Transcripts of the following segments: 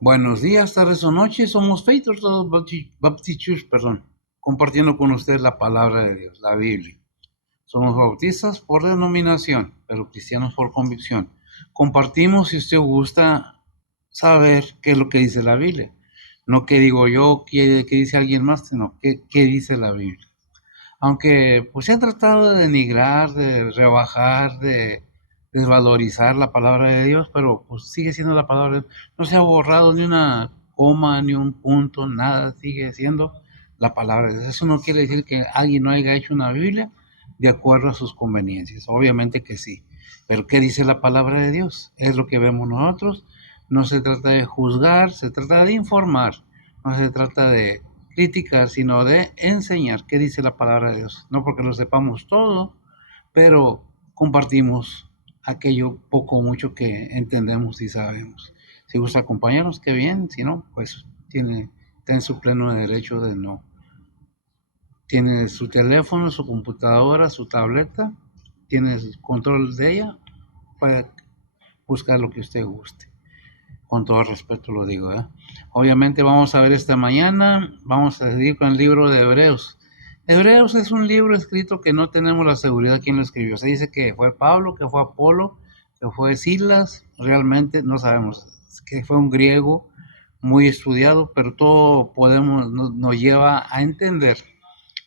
Buenos días, tardes o noches. Somos Faith Orthodox Baptist Church, compartiendo con ustedes la palabra de Dios, la Biblia. Somos bautistas por denominación, pero cristianos por convicción. Compartimos si usted gusta saber qué es lo que dice la Biblia. No qué digo yo, qué dice alguien más, sino qué dice la Biblia. Aunque pues se ha tratado de denigrar, de rebajar, de desvalorizar la palabra de Dios, pero pues sigue siendo la palabra de Dios. No se ha borrado ni una coma, ni un punto, nada, sigue siendo la palabra de Dios. Eso no quiere decir que alguien no haya hecho una Biblia de acuerdo a sus conveniencias, obviamente que sí. Pero ¿qué dice la palabra de Dios? Es lo que vemos nosotros. No se trata de juzgar, se trata de informar, no se trata de criticar, sino de enseñar qué dice la palabra de Dios. No porque lo sepamos todo, pero compartimos aquello poco o mucho que entendemos y sabemos. Si gusta acompañarnos, qué bien, si no, pues está en su pleno derecho de no. Tiene su teléfono, su computadora, su tableta, tiene el control de ella para buscar lo que usted guste. Con todo respeto lo digo, ¿eh? Obviamente vamos a ver esta mañana, vamos a seguir con el libro de Hebreos. Hebreos es un libro escrito que no tenemos la seguridad quién lo escribió. Se dice que fue Pablo, que fue Apolo, que fue Silas, realmente no sabemos, que fue un griego muy estudiado, pero todo nos lleva a entender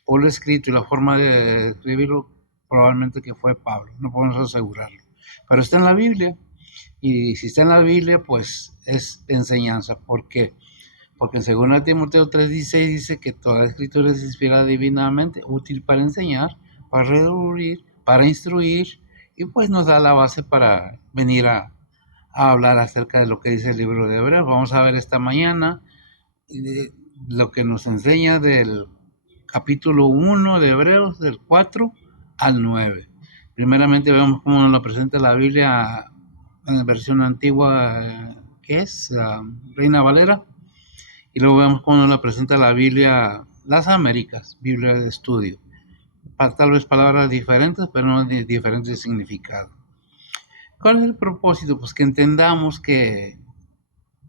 por lo escrito y la forma de escribirlo, probablemente que fue Pablo, no podemos asegurarlo. Pero está en la Biblia, y si está en la Biblia, pues es enseñanza. ¿Por qué? Porque en 2 Timoteo 3:16 dice que toda escritura es inspirada divinamente, útil para enseñar, para redarguir, para instruir, y pues nos da la base para venir a hablar acerca de lo que dice el libro de Hebreos. Vamos a ver esta mañana lo que nos enseña del capítulo 1 de Hebreos, del 4 al 9. Primeramente vemos cómo nos lo presenta la Biblia en la versión antigua, que es Reina Valera, y luego vemos cómo nos la presenta la Biblia, las Américas, Biblia de estudio. Tal vez palabras diferentes, pero no de diferentes significados. ¿Cuál es el propósito? Pues que entendamos que,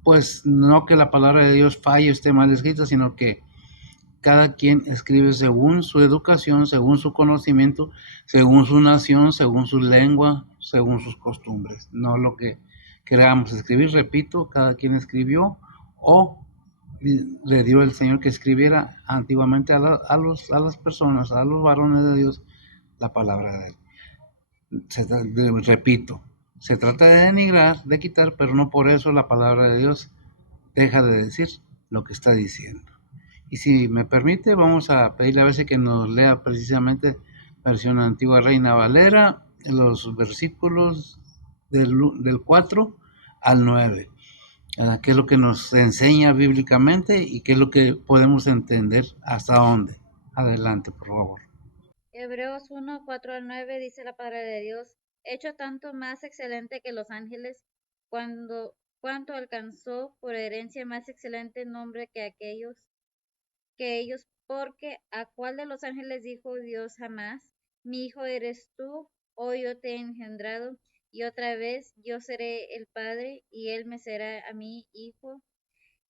pues no que la palabra de Dios falle o esté mal escrita, sino que cada quien escribe según su educación, según su conocimiento, según su nación, según su lengua, según sus costumbres. No lo que queramos escribir, repito, cada quien escribió o le dio el Señor que escribiera antiguamente a las personas, a los varones de Dios, la palabra de Él. Repito, se trata de denigrar, de quitar, pero no por eso la palabra de Dios deja de decir lo que está diciendo. Y si me permite, vamos a pedirle a veces que nos lea precisamente versión antigua Reina Valera, los versículos del 4 al 9. Qué es lo que nos enseña bíblicamente y qué es lo que podemos entender hasta dónde. Adelante, por favor. Hebreos 1, 4 al 9 dice la palabra de Dios, hecho tanto más excelente que los ángeles, cuanto alcanzó por herencia más excelente nombre que ellos, porque a cuál de los ángeles dijo Dios jamás, mi hijo eres tú, hoy yo te he engendrado, y otra vez yo seré el padre, y él me será a mí hijo.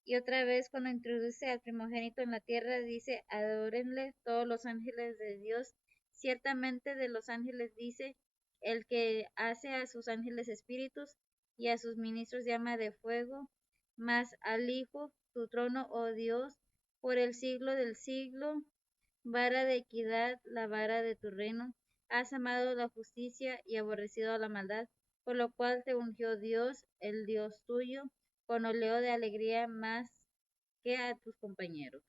Y otra vez cuando introduce al primogénito en la tierra, dice, adórenle todos los ángeles de Dios. Ciertamente de los ángeles dice, el que hace a sus ángeles espíritus y a sus ministros llama de fuego, mas al Hijo, tu trono, oh Dios, por el siglo del siglo, vara de equidad, la vara de tu reino. Has amado la justicia y aborrecido la maldad, por lo cual te ungió Dios, el Dios tuyo, con oleo de alegría más que a tus compañeros.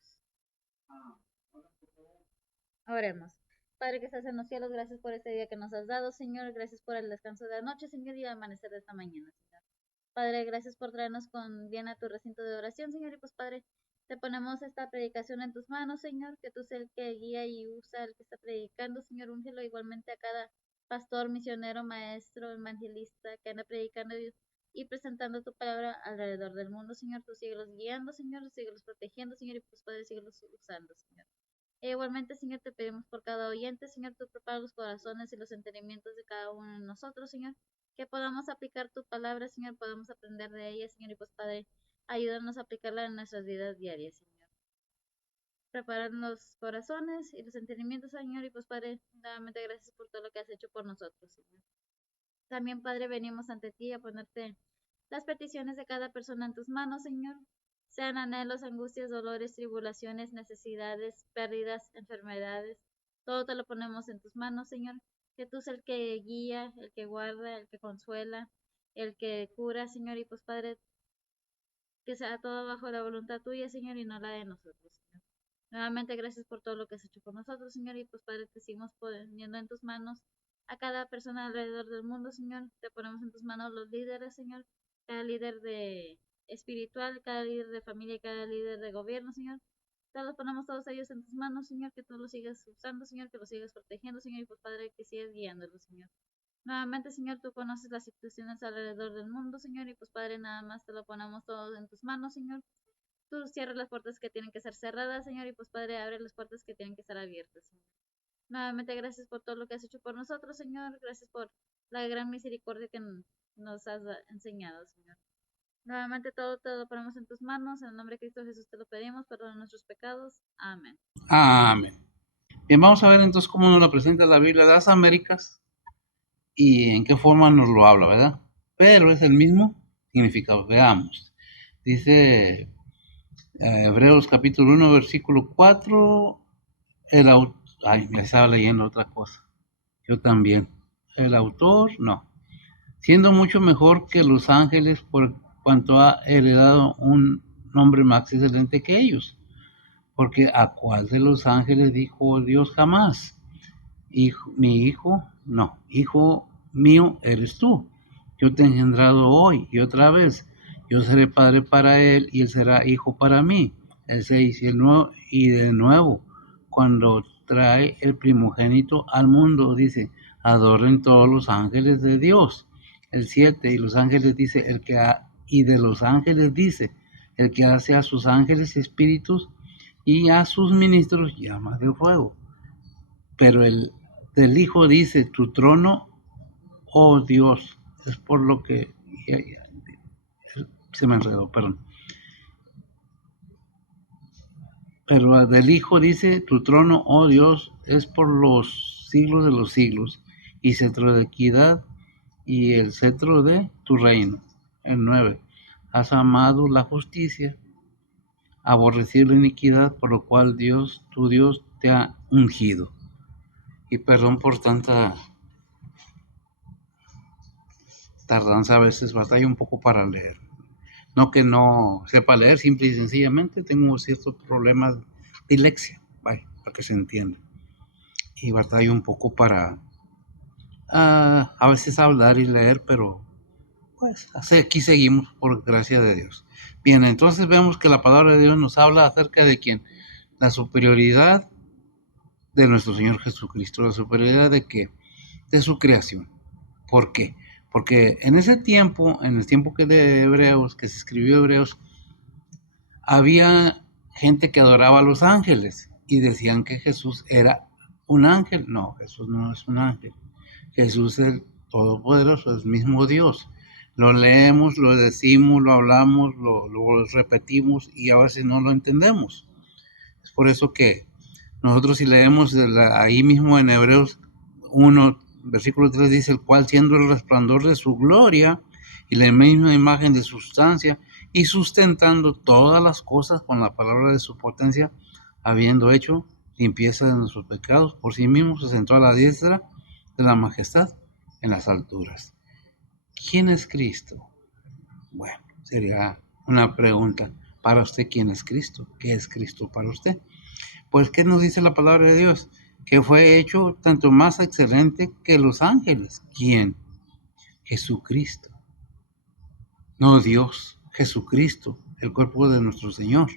Oremos. Padre que estás en los cielos, gracias por este día que nos has dado, Señor. Gracias por el descanso de la noche, Señor, y el amanecer de esta mañana, Señor. Padre, gracias por traernos con bien a tu recinto de oración, Señor. Y pues, Padre, te ponemos esta predicación en tus manos, Señor, que tú seas el que guía y usa el que está predicando, Señor. Úngelo igualmente a cada pastor, misionero, maestro, evangelista que anda predicando y presentando tu palabra alrededor del mundo, Señor. Tú síguelos guiando, Señor, síguelos protegiendo, Señor, y pues, Padre, síguelos usando, Señor. Igualmente, Señor, te pedimos por cada oyente, Señor, tú prepara los corazones y los entendimientos de cada uno de nosotros, Señor, que podamos aplicar tu palabra, Señor, podamos aprender de ella, Señor, y pues, Padre, Ayúdanos a aplicarla en nuestras vidas diarias, Señor. Preparar los corazones y los entendimientos, Señor, y pues Padre, nuevamente gracias por todo lo que has hecho por nosotros, Señor. También, Padre, venimos ante ti a ponerte las peticiones de cada persona en tus manos, Señor. Sean anhelos, angustias, dolores, tribulaciones, necesidades, pérdidas, enfermedades. Todo te lo ponemos en tus manos, Señor. Que tú seas el que guía, el que guarda, el que consuela, el que cura, Señor. Y pues, Padre, que sea todo bajo la voluntad tuya, Señor, y no la de nosotros, Señor. Nuevamente, gracias por todo lo que has hecho por nosotros, Señor. Y pues, Padre, te seguimos poniendo en tus manos a cada persona alrededor del mundo, Señor. Te ponemos en tus manos los líderes, Señor. Cada líder de espiritual, cada líder de familia, cada líder de gobierno, Señor. Te los ponemos todos ellos en tus manos, Señor. Que tú los sigas usando, Señor. Que los sigas protegiendo, Señor. Y pues, Padre, que sigas guiándolos, Señor. Nuevamente, Señor, tú conoces las situaciones alrededor del mundo, Señor, y pues Padre, nada más te lo ponemos todo en tus manos, Señor. Tú cierras las puertas que tienen que ser cerradas, Señor, y pues Padre, abre las puertas que tienen que estar abiertas, Señor. Nuevamente, gracias por todo lo que has hecho por nosotros, Señor. Gracias por la gran misericordia que nos has enseñado, Señor. Nuevamente todo te lo ponemos en tus manos. En el nombre de Cristo Jesús te lo pedimos. Perdona nuestros pecados. Amén. Amén. Bien, vamos a ver entonces cómo nos lo presenta la Biblia de las Américas y en qué forma nos lo habla, ¿verdad? Pero es el mismo significado. Veamos. Dice Hebreos capítulo 1, versículo 4. Ay, me estaba leyendo otra cosa. Yo también. El autor, no. Siendo mucho mejor que los ángeles por cuanto ha heredado un nombre más excelente que ellos. Porque ¿a cuál de los ángeles dijo Dios jamás? Mi hijo, no, hijo mío eres tú. Yo te he engendrado hoy y otra vez. Yo seré padre para él y él será hijo para mí. El 6 y de nuevo, cuando trae el primogénito al mundo, dice, adoren todos los ángeles de Dios. El 7, y los ángeles dice, y de los ángeles dice, el que hace a sus ángeles espíritus y a sus ministros llamas de fuego. Pero el del Hijo dice, tu trono, oh Dios, es por lo que... se me enredó, perdón. Pero del Hijo dice, tu trono, oh Dios, es por los siglos de los siglos, y cetro de equidad, y el cetro de tu reino. El 9. Has amado la justicia, aborrecido la iniquidad, por lo cual Dios, tu Dios, te ha ungido. Y perdón por tanta tardanza, a veces batalla un poco para leer. No que no sepa leer, simple y sencillamente tengo ciertos problemas de dislexia, vale, para que se entienda. Y batallo un poco para a veces hablar y leer, pero pues aquí seguimos por gracia de Dios. Bien, entonces vemos que la palabra de Dios nos habla acerca de quién, la superioridad de nuestro Señor Jesucristo, la superioridad de qué, de su creación. ¿Por qué? Porque en ese tiempo, en el tiempo que de Hebreos, que se escribió Hebreos, había gente que adoraba a los ángeles y decían que Jesús era un ángel. No, Jesús no es un ángel. Jesús es el Todopoderoso, es el mismo Dios. Lo leemos, lo decimos, lo hablamos, lo repetimos y a veces no lo entendemos. Es por eso que nosotros si leemos ahí mismo en Hebreos 1, versículo 3 dice, el cual siendo el resplandor de su gloria y la misma imagen de su sustancia y sustentando todas las cosas con la palabra de su potencia, habiendo hecho limpieza de nuestros pecados, por sí mismo se sentó a la diestra de la majestad en las alturas. ¿Quién es Cristo? Bueno, sería una pregunta para usted, ¿quién es Cristo? ¿Qué es Cristo para usted? Pues, ¿qué nos dice la palabra de Dios? Que fue hecho tanto más excelente que los ángeles. ¿Quién? Jesucristo. No Dios, Jesucristo, el cuerpo de nuestro Señor.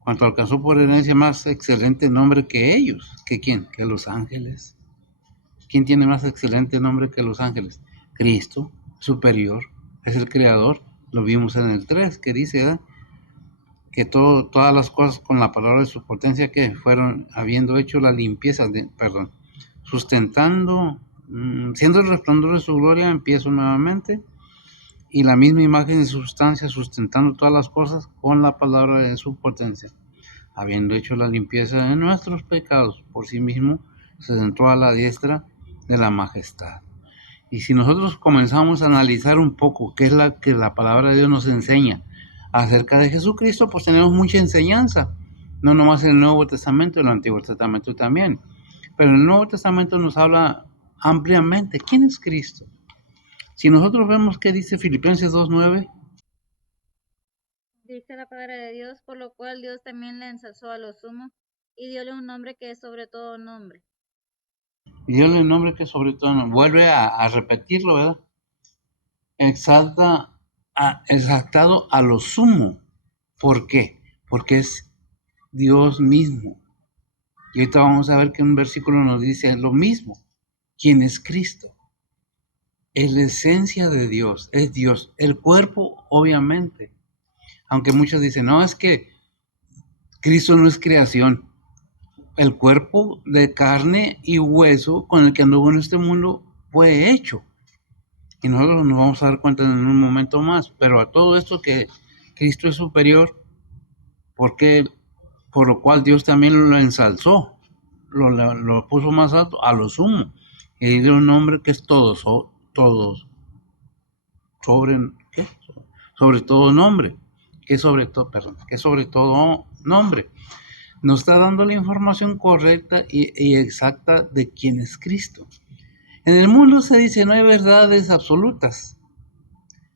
Cuanto alcanzó por herencia más excelente nombre que ellos. ¿Que quién? Que los ángeles. ¿Quién tiene más excelente nombre que los ángeles? Cristo, superior, es el creador. Lo vimos en el 3, que dice, que todas las cosas con la palabra de su potencia que fueron habiendo hecho la limpieza, sustentando, siendo el resplandor de su gloria, empiezo nuevamente, y la misma imagen y sustancia, sustentando todas las cosas con la palabra de su potencia. Habiendo hecho la limpieza de nuestros pecados por sí mismo, se sentó a la diestra de la majestad. Y si nosotros comenzamos a analizar un poco qué es la que la palabra de Dios nos enseña acerca de Jesucristo, pues tenemos mucha enseñanza. No nomás en el Nuevo Testamento, en el Antiguo Testamento también. Pero en el Nuevo Testamento nos habla ampliamente. ¿Quién es Cristo? Si nosotros vemos qué dice Filipenses 2:9, Dice la palabra de Dios, por lo cual Dios también le ensalzó a lo sumo y diole un nombre que es sobre todo nombre. y Dios le nombre que sobre todo nos vuelve a repetirlo, ¿verdad? Exaltado a lo sumo. ¿Por qué? Porque es Dios mismo. Y ahorita vamos a ver que un versículo nos dice lo mismo. ¿Quién es Cristo? Es la esencia de Dios, es Dios. El cuerpo, obviamente. Aunque muchos dicen, no, es que Cristo no es creación. El cuerpo de carne y hueso con el que anduvo en este mundo fue hecho. Y nosotros nos vamos a dar cuenta en un momento más. Pero a todo esto que Cristo es superior, porque por lo cual Dios también lo ensalzó, lo puso más alto, a lo sumo, y dio un nombre que es todos, sobre, ¿qué? Sobre todo nombre, que sobre todo, perdón, que sobre todo nombre. Nos está dando la información correcta y exacta de quién es Cristo. En el mundo se dice no hay verdades absolutas.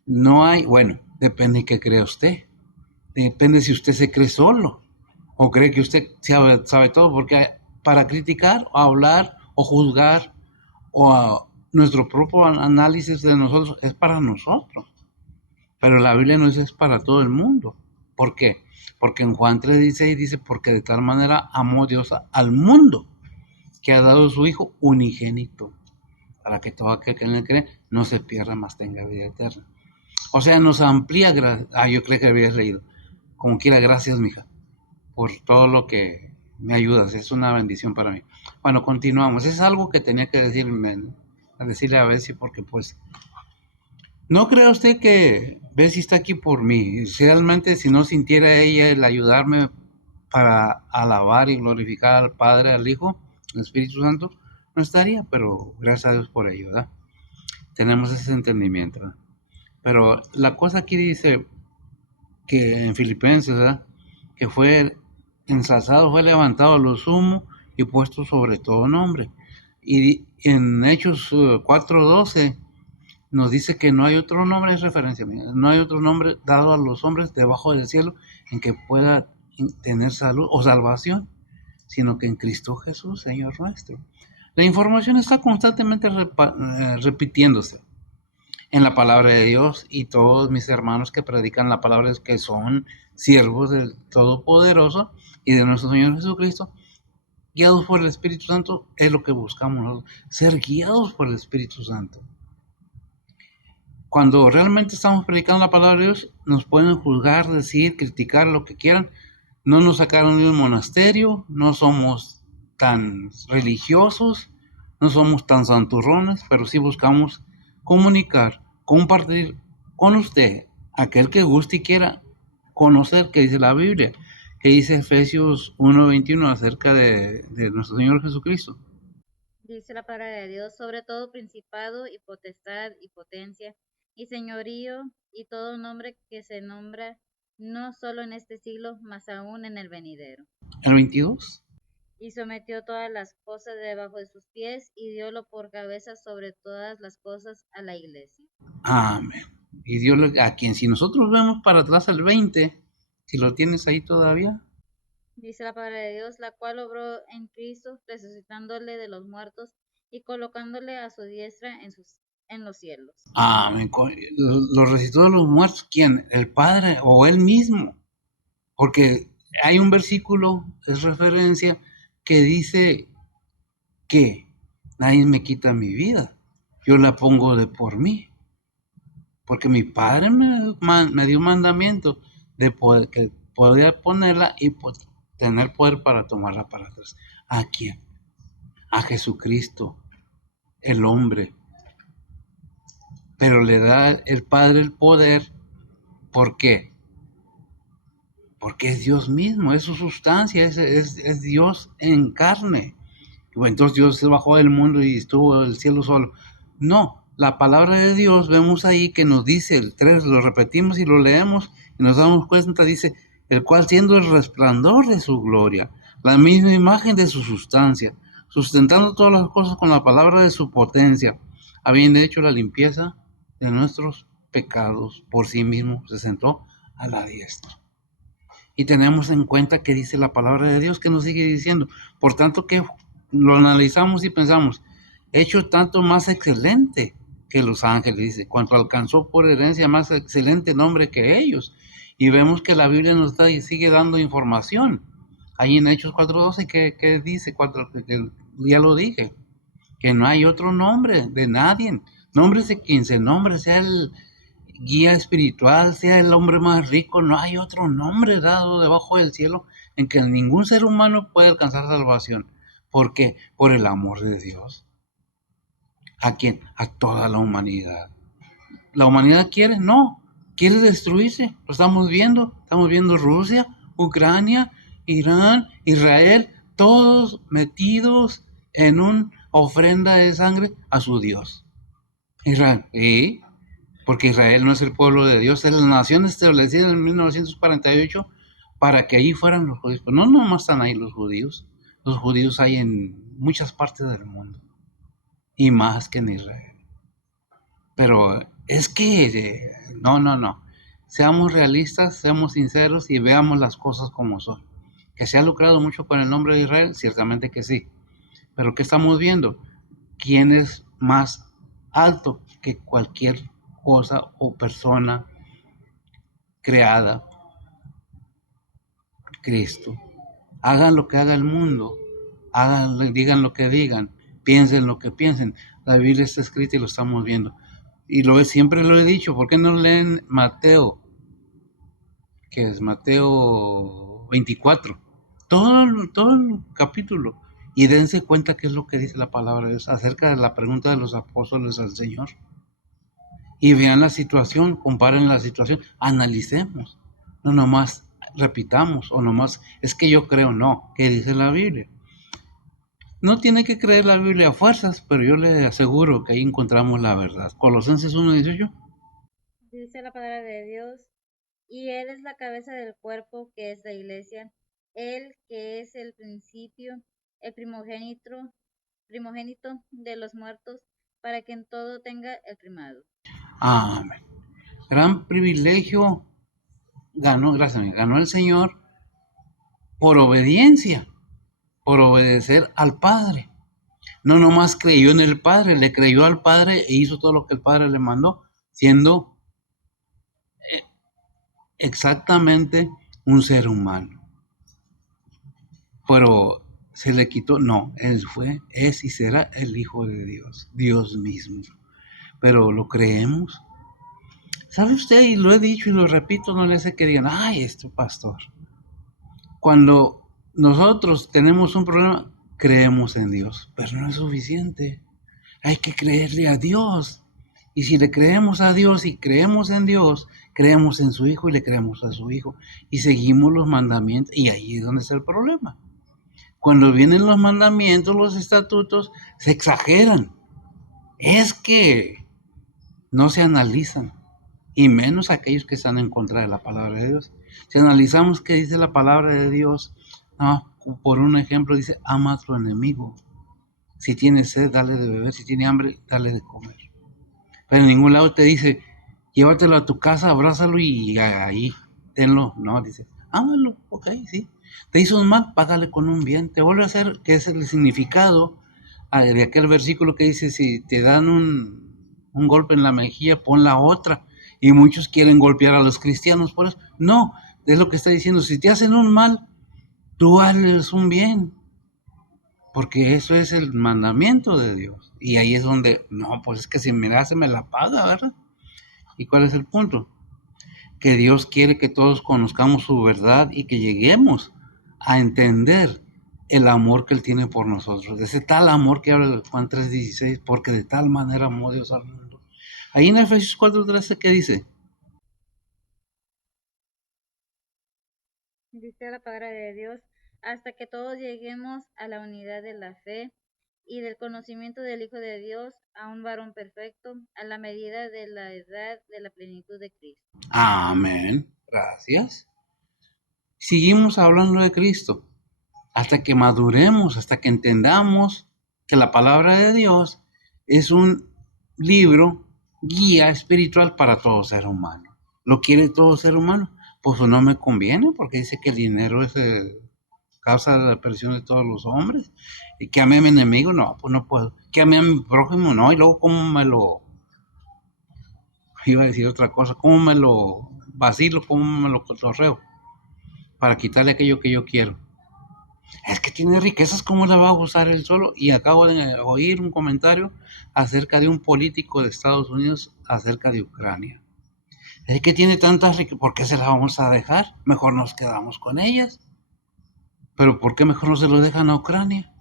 No hay, bueno, depende de qué cree usted. Depende si usted se cree solo o cree que usted sabe todo, porque para criticar o hablar o juzgar nuestro propio análisis de nosotros es para nosotros, pero la Biblia no es para todo el mundo. ¿Por qué? Porque en Juan 3:16 dice, porque de tal manera amó Dios al mundo, que ha dado su Hijo unigénito, para que todo aquel que en él cree no se pierda, mas tenga vida eterna. O sea, nos amplía, yo creo que habías leído, como quiera, gracias, mija, por todo lo que me ayudas, es una bendición para mí. Bueno, continuamos, es algo que tenía que decirle a Bessie, porque pues, no cree usted que Bessie está aquí por mí, realmente si no sintiera ella el ayudarme para alabar y glorificar al Padre, al Hijo, al Espíritu Santo, no estaría, pero gracias a Dios por ello, ¿verdad? Tenemos ese entendimiento, ¿verdad? Pero la cosa aquí dice que en Filipenses, ¿verdad? Que fue ensalzado, fue levantado a lo sumo y puesto sobre todo nombre. Y en Hechos 4:12 nos dice que no hay otro nombre, es referencia mía, no hay otro nombre dado a los hombres debajo del cielo en que pueda tener salud o salvación, sino que en Cristo Jesús, Señor nuestro. La información está constantemente repitiéndose en la palabra de Dios, y todos mis hermanos que predican la palabra, que son siervos del Todopoderoso y de nuestro Señor Jesucristo, guiados por el Espíritu Santo, es lo que buscamos nosotros, ser guiados por el Espíritu Santo. Cuando realmente estamos predicando la palabra de Dios, nos pueden juzgar, decir, criticar, lo que quieran. No nos sacaron de un monasterio, no somos tan religiosos, no somos tan santurrones, pero sí buscamos comunicar, compartir con usted, aquel que guste y quiera conocer qué dice la Biblia, que dice Efesios 1:21 acerca de nuestro Señor Jesucristo. Dice la palabra de Dios, sobre todo principado y potestad y potencia y señorío y todo nombre que se nombra no solo en este siglo, mas aún en el venidero. El 22. Y sometió todas las cosas debajo de sus pies y diólo por cabeza sobre todas las cosas a la iglesia. Amén. Y Dios, a quien si nosotros vemos para atrás el 20, si lo tienes ahí todavía. Dice la palabra de Dios, la cual obró en Cristo, resucitándole de los muertos y colocándole a su diestra en los cielos. Amén. Los resucitó de los muertos, ¿quién? ¿El Padre o Él mismo? Porque hay un versículo, es referencia, que dice que nadie me quita mi vida, yo la pongo de por mí, porque mi Padre me dio mandamiento de poder, que poder ponerla y tener poder para tomarla para atrás. ¿A quién? A Jesucristo, el hombre, pero le da el Padre el poder. ¿Por qué? Porque es Dios mismo, es su sustancia, es Dios en carne. Bueno, entonces Dios se bajó del mundo y estuvo el cielo solo. No, la palabra de Dios vemos ahí que nos dice, el 3 lo repetimos y lo leemos y nos damos cuenta, dice, el cual siendo el resplandor de su gloria, la misma imagen de su sustancia, sustentando todas las cosas con la palabra de su potencia, habiendo hecho la limpieza de nuestros pecados por sí mismo, se sentó a la diestra. Y tenemos en cuenta que dice la palabra de Dios, que nos sigue diciendo, por tanto que lo analizamos y pensamos, hecho tanto más excelente que los ángeles, dice, cuanto alcanzó por herencia más excelente nombre que ellos. Y vemos que la Biblia nos está y sigue dando información. Ahí en Hechos 4:12, que dice, que ya lo dije, que no hay otro nombre de nadie. Nombres de quien se nombre, sea el guía espiritual, sea el hombre más rico, no hay otro nombre dado debajo del cielo en que ningún ser humano puede alcanzar salvación. ¿Por qué? Por el amor de Dios. ¿A quién? A toda la humanidad. ¿La humanidad quiere? No. Quiere destruirse. Lo estamos viendo. Estamos viendo Rusia, Ucrania, Irán, Israel, todos metidos en una ofrenda de sangre a su Dios. Israel. ¿Y? Porque Israel no es el pueblo de Dios, es la nación establecida en 1948 para que allí fueran los judíos. Pero no nomás están ahí los judíos hay en muchas partes del mundo, y más que en Israel. Pero es que, no, seamos realistas, seamos sinceros y veamos las cosas como son. Que se ha lucrado mucho con el nombre de Israel, ciertamente que sí. Pero ¿qué estamos viendo? ¿Quién es más alto que cualquier cosa o persona creada? Cristo. Hagan lo que haga el mundo, digan lo que digan, piensen lo que piensen. La Biblia está escrita y lo estamos viendo. Y siempre lo he dicho, ¿por qué no leen Mateo? Que es Mateo 24. Todo el capítulo. Y dense cuenta qué es lo que dice la palabra de Dios acerca de la pregunta de los apóstoles al Señor. Y vean la situación, comparen la situación, analicemos. No nomás repitamos o nomás es que yo creo, no, ¿qué dice la Biblia? No tiene que creer la Biblia a fuerzas, pero yo le aseguro que ahí encontramos la verdad. Colosenses 1:18. Dice la palabra de Dios, y Él es la cabeza del cuerpo que es la iglesia, Él que es el principio, el primogénito de los muertos, para que en todo tenga el primado. Amén. Gran privilegio ganó el Señor por obediencia, por obedecer al Padre. No nomás creyó en el Padre, le creyó al Padre e hizo todo lo que el Padre le mandó, siendo exactamente un ser humano. Pero se le quitó, no, él es y será el Hijo de Dios, Dios mismo. Pero lo creemos. ¿Sabe usted? Y lo he dicho y lo repito, no le hace que digan, ay, pastor. Cuando nosotros tenemos un problema, creemos en Dios, pero no es suficiente. Hay que creerle a Dios. Y si le creemos a Dios y creemos en Dios, creemos en su Hijo y le creemos a su Hijo. Y seguimos los mandamientos. Y ahí es donde está el problema. Cuando vienen los mandamientos, los estatutos, se exageran. Es que no se analizan. Y menos aquellos que están en contra de la palabra de Dios. Si analizamos qué dice la palabra de Dios, por un ejemplo, dice, ama a tu enemigo. Si tiene sed, dale de beber. Si tiene hambre, dale de comer. Pero en ningún lado te dice, llévatelo a tu casa, abrázalo y ahí, tenlo. No, dice, ámalo, ok, sí. Te hizo un mal, págale con un bien. Te vuelve a hacer, que es el significado de aquel versículo que dice, si te dan un golpe en la mejilla, pon la otra. Y muchos quieren golpear a los cristianos por eso. No, es lo que está diciendo, si te hacen un mal, tú hazles un bien. Porque eso es el mandamiento de Dios. Y ahí es donde, no, pues es que si me la hace, me la paga, ¿verdad? ¿Y cuál es el punto? Que Dios quiere que todos conozcamos su verdad y que lleguemos a entender el amor que Él tiene por nosotros. Ese tal amor que habla de Juan 3:16, porque de tal manera amó Dios al mundo. Ahí en Efesios 4:13, ¿qué dice? Dice la palabra de Dios, hasta que todos lleguemos a la unidad de la fe y del conocimiento del Hijo de Dios, a un varón perfecto, a la medida de la edad de la plenitud de Cristo. Amén. Gracias. Seguimos hablando de Cristo hasta que maduremos, hasta que entendamos que la palabra de Dios es un libro, guía espiritual para todo ser humano. ¿Lo quiere todo ser humano? Pues no me conviene, porque dice que el dinero es causa de la perdición de todos los hombres. Y que ame a mi enemigo, no, pues no puedo. Que ame a mi prójimo, no. Y luego, ¿cómo me lo... Iba a decir otra cosa, ¿cómo me lo vacilo, cómo me lo cotorreo? Para quitarle aquello que yo quiero. Es que tiene riquezas, ¿cómo la va a usar él solo? Y acabo de oír un comentario acerca de un político de Estados Unidos acerca de Ucrania. Es que tiene tantas riquezas, ¿por qué se las vamos a dejar? Mejor nos quedamos con ellas. Pero ¿por qué mejor no se lo dejan a Ucrania?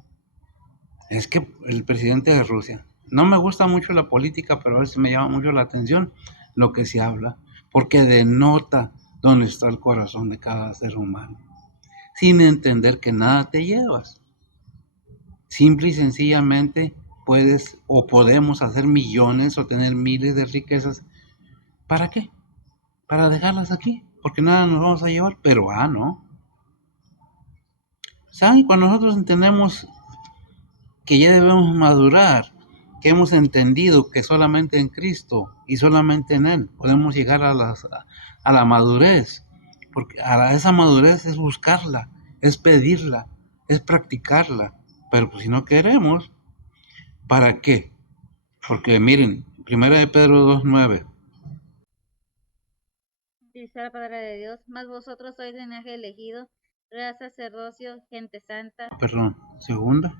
Es que el presidente de Rusia, no me gusta mucho la política, pero a veces me llama mucho la atención lo que se habla, porque denota dónde está el corazón de cada ser humano, sin entender que nada te llevas. Simple y sencillamente puedes o podemos hacer millones o tener miles de riquezas. ¿Para qué? Para dejarlas aquí, porque nada nos vamos a llevar, pero no. ¿Saben? Cuando nosotros entendemos que ya debemos madurar, que hemos entendido que solamente en Cristo y solamente en Él podemos llegar a la madurez, porque esa madurez es buscarla, es pedirla, es practicarla, pero pues si no queremos, ¿para qué? Porque miren, 1 de Pedro 2:9. Dice la palabra de Dios, mas vosotros sois linaje elegido, real sacerdocio, gente santa. Perdón, segunda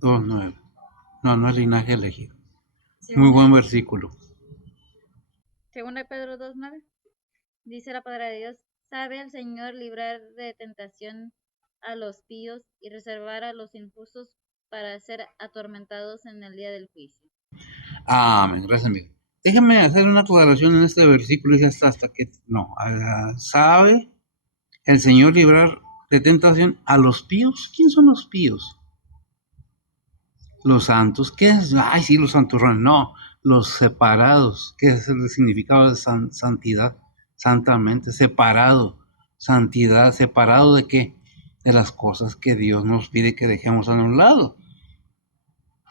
2:9. No, no es linaje elegido. Muy buen versículo. Segunda de Pedro 2:9. Dice la palabra de Dios, sabe el Señor librar de tentación a los píos y reservar a los injustos para ser atormentados en el día del juicio. Amén, gracias amigo. Déjame hacer una aclaración en este versículo. Dice hasta que no, sabe el Señor librar de tentación a los píos. ¿Quién son los píos? Los santos. ¿Qué es? Ay, sí, los santurrones. No, los separados. ¿Qué es el significado de santidad? Santamente, separado. Santidad, separado de qué? De las cosas que Dios nos pide que dejemos a un lado.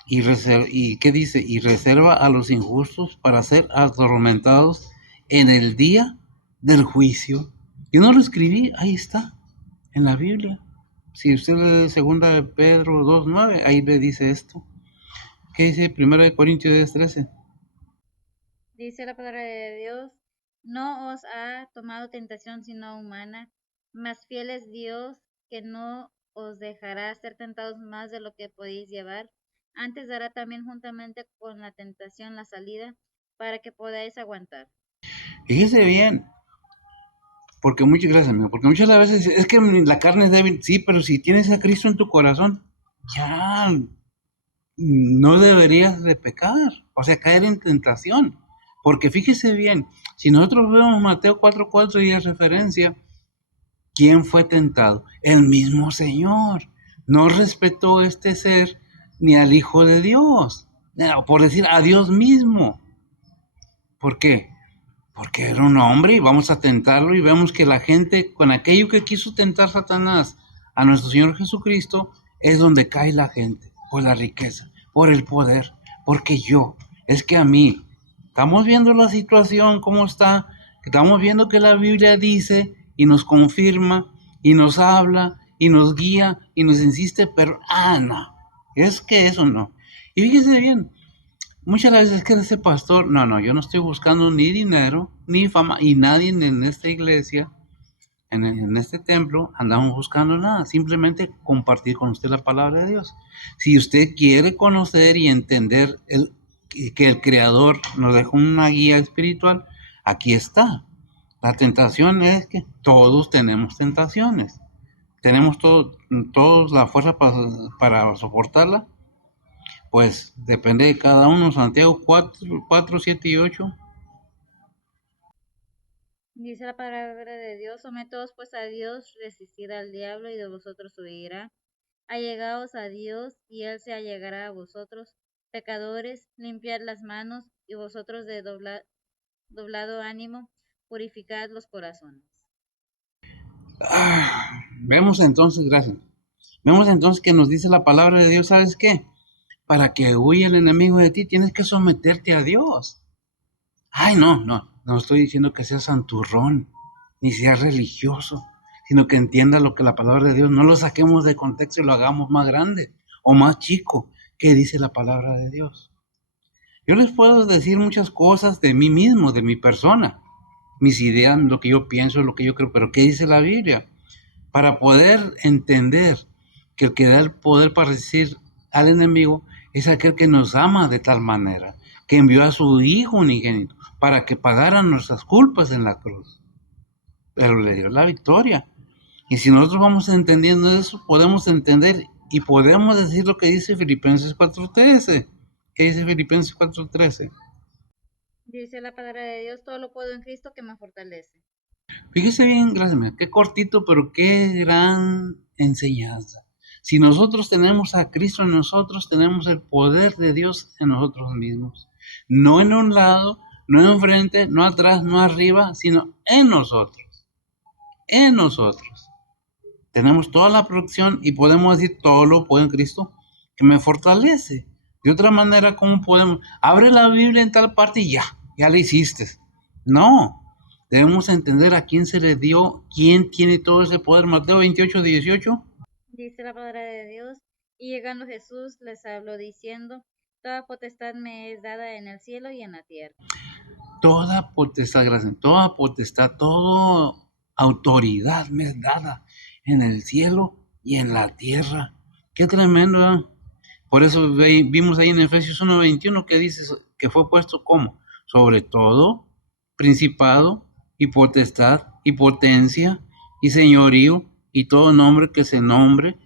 ¿Y qué dice? Y reserva a los injustos para ser atormentados en el día del juicio. Yo no lo escribí, ahí está, en la Biblia. Si usted lee 2 de Pedro 2:9, ahí le dice esto. ¿Qué dice 1 de Corintios 10:13? Dice la palabra de Dios, no os ha tomado tentación sino humana, mas fiel es Dios que no os dejará ser tentados más de lo que podéis llevar, antes dará también juntamente con la tentación la salida para que podáis aguantar. Fíjese bien, porque muchas gracias, amigo, porque muchas veces es que la carne es débil, sí, pero si tienes a Cristo en tu corazón, ya no deberías de pecar, o sea, caer en tentación. Porque fíjese bien, si nosotros vemos Mateo 4:4 y es referencia, ¿quién fue tentado? El mismo Señor. No respetó este ser ni al Hijo de Dios, por decir a Dios mismo. ¿Por qué? Porque era un hombre y vamos a tentarlo y vemos que la gente, con aquello que quiso tentar Satanás a nuestro Señor Jesucristo, es donde cae la gente, por la riqueza, por el poder, porque es que a mí, estamos viendo la situación, cómo está, estamos viendo que la Biblia dice y nos confirma y nos habla y nos guía y nos insiste, pero, no, es que eso no. Y fíjese bien, muchas veces que ese pastor, no, yo no estoy buscando ni dinero, ni fama, y nadie en esta iglesia, en este templo, andamos buscando nada, simplemente compartir con usted la palabra de Dios. Si usted quiere conocer y entender que el Creador nos dejó una guía espiritual, aquí está. La tentación es que todos tenemos tentaciones. Tenemos todos la fuerza para soportarla. Pues depende de cada uno. Santiago 4, 7 y 8. Dice la palabra de Dios, someteos pues a Dios, resistid al diablo y de vosotros huirá. Allegaos a Dios y Él se allegará a vosotros. Pecadores, limpiad las manos y vosotros de doblado ánimo, purificad los corazones. Vemos entonces, gracias. Vemos entonces que nos dice la palabra de Dios, ¿sabes qué? Para que huya el enemigo de ti, tienes que someterte a Dios. Ay, no estoy diciendo que seas santurrón, ni seas religioso, sino que entienda lo que la palabra de Dios, no lo saquemos de contexto y lo hagamos más grande o más chico, que dice la palabra de Dios. Yo les puedo decir muchas cosas de mí mismo, de mi persona, mis ideas, lo que yo pienso, lo que yo creo, pero ¿qué dice la Biblia? Para poder entender que el que da el poder para resistir al enemigo es aquel que nos ama de tal manera, que envió a su Hijo unigénito para que pagara nuestras culpas en la cruz, pero le dio la victoria. Y si nosotros vamos entendiendo eso, podemos entender y podemos decir lo que dice Filipenses 4:13. ¿Qué dice Filipenses 4:13? Dice la palabra de Dios, todo lo puedo en Cristo que me fortalece. Fíjese bien, gracias, qué cortito, pero qué gran enseñanza. Si nosotros tenemos a Cristo en nosotros, tenemos el poder de Dios en nosotros mismos. No en un lado, no enfrente, no atrás, no arriba, sino en nosotros. En nosotros. Tenemos toda la protección y podemos decir todo lo puedo en Cristo que me fortalece. De otra manera, ¿cómo podemos? Abre la Biblia en tal parte y ya la hiciste. No, debemos entender a quién se le dio, quién tiene todo ese poder. Mateo 28:18. Dice la palabra de Dios, y llegando Jesús les habló diciendo, toda potestad me es dada en el cielo y en la tierra. Toda potestad, gracias, toda potestad, toda autoridad me es dada en el cielo y en la tierra. Qué tremendo, ¿eh? Por eso vimos ahí en Efesios 1:21 que dice que fue puesto como sobre todo principado y potestad y potencia y señorío y todo nombre que se nombre,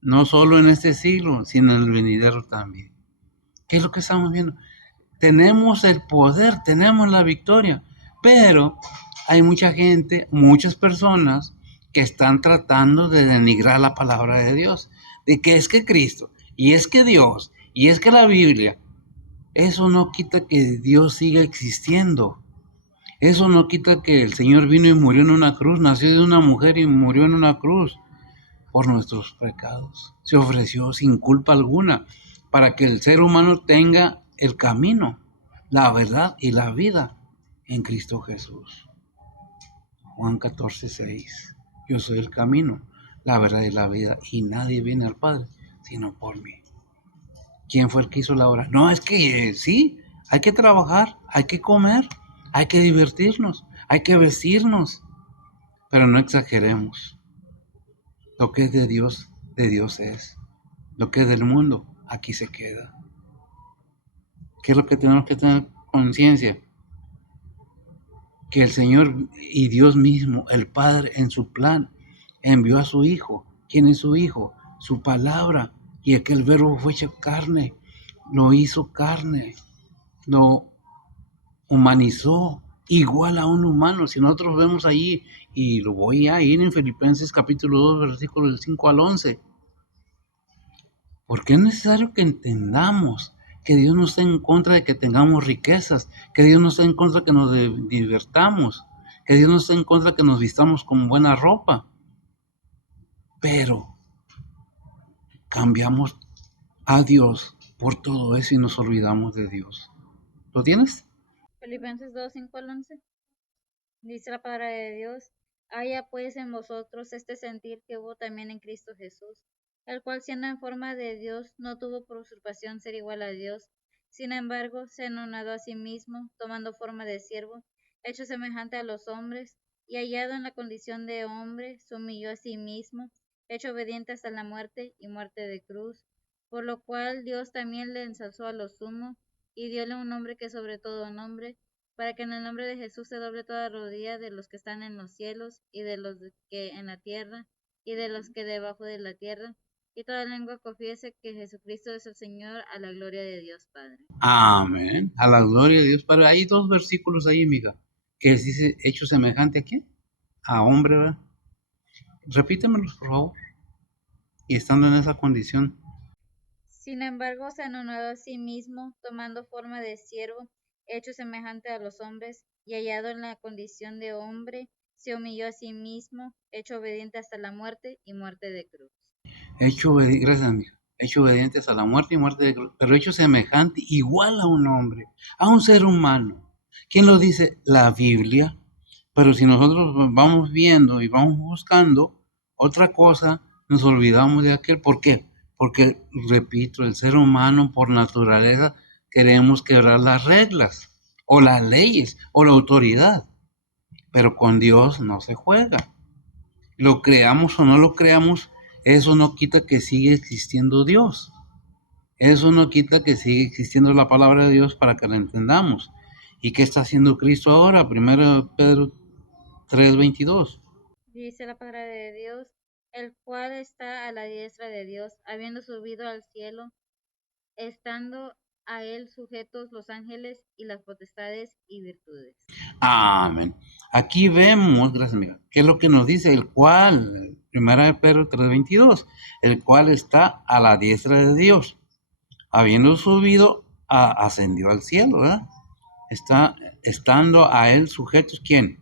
no solo en este siglo, sino en el venidero también. ¿Qué es lo que estamos viendo? Tenemos el poder, tenemos la victoria, pero hay mucha gente, muchas personas que están tratando de denigrar la palabra de Dios, de que es que Cristo, y es que Dios, y es que la Biblia, eso no quita que Dios siga existiendo. Eso no quita que el Señor vino y murió en una cruz, nació de una mujer y murió en una cruz por nuestros pecados. Se ofreció sin culpa alguna para que el ser humano tenga el camino, la verdad y la vida en Cristo Jesús. Juan 14:6. Yo soy el camino, la verdad y la vida, y nadie viene al Padre sino por mí. ¿Quién fue el que hizo la obra? No, es que sí, hay que trabajar, hay que comer, hay que divertirnos, hay que vestirnos, pero no exageremos. Lo que es de Dios es. Lo que es del mundo, aquí se queda. ¿Qué es lo que tenemos que tener conciencia? Que el Señor y Dios mismo, el Padre, en su plan, envió a su Hijo. ¿Quién es su Hijo? Su palabra. Y aquel verbo fue hecho carne. Lo hizo carne. Lo humanizó. Igual a un humano. Si nosotros vemos allí, y lo voy a ir en Filipenses capítulo 2, versículos del 5 al 11. Porque es necesario que entendamos que Dios no está en contra de que tengamos riquezas, que Dios no está en contra de que nos divertamos, que Dios no está en contra de que nos vistamos con buena ropa, pero cambiamos a Dios por todo eso y nos olvidamos de Dios. ¿Lo tienes? Filipenses 2, 5 al 11. Dice la palabra de Dios, haya pues en vosotros este sentir que hubo también en Cristo Jesús, el cual siendo en forma de Dios no tuvo por usurpación ser igual a Dios, sin embargo se anonadó a sí mismo, tomando forma de siervo, hecho semejante a los hombres, y hallado en la condición de hombre, se humilló a sí mismo, hecho obediente hasta la muerte y muerte de cruz, por lo cual Dios también le ensalzó a lo sumo, y dióle un nombre que sobre todo nombre, para que en el nombre de Jesús se doble toda rodilla de los que están en los cielos y de los que en la tierra y de los que debajo de la tierra, y toda lengua confiese que Jesucristo es el Señor, a la gloria de Dios Padre. Amén. A la gloria de Dios Padre. Hay dos versículos ahí, amiga, que dice hecho semejante a quién? A hombre, ¿verdad? Repítemelos, por favor. Y estando en esa condición. Sin embargo, se anonadó a sí mismo, tomando forma de siervo, hecho semejante a los hombres, y hallado en la condición de hombre, se humilló a sí mismo, hecho obediente hasta la muerte y muerte de cruz. Gracias, amiga. Hecho obedientes a la muerte y muerte de cruz, pero hecho semejante, igual a un hombre, a un ser humano. ¿Quién lo dice? La Biblia. Pero si nosotros vamos viendo y vamos buscando otra cosa, nos olvidamos de aquel. ¿Por qué? Porque, repito, el ser humano por naturaleza queremos quebrar las reglas, o las leyes, o la autoridad. Pero con Dios no se juega. Lo creamos o no lo creamos, eso no quita que siga existiendo Dios. Eso no quita que siga existiendo la palabra de Dios para que la entendamos. ¿Y qué está haciendo Cristo ahora? Primero Pedro 3:22. Dice la palabra de Dios, el cual está a la diestra de Dios, habiendo subido al cielo, estando a él sujetos los ángeles y las potestades y virtudes. Amén. Aquí vemos, gracias amiga, qué es lo que nos dice el cual, primera de Pedro 3:22, el cual está a la diestra de Dios, habiendo subido, ascendió al cielo, ¿verdad? Está estando a él sujetos, ¿quién?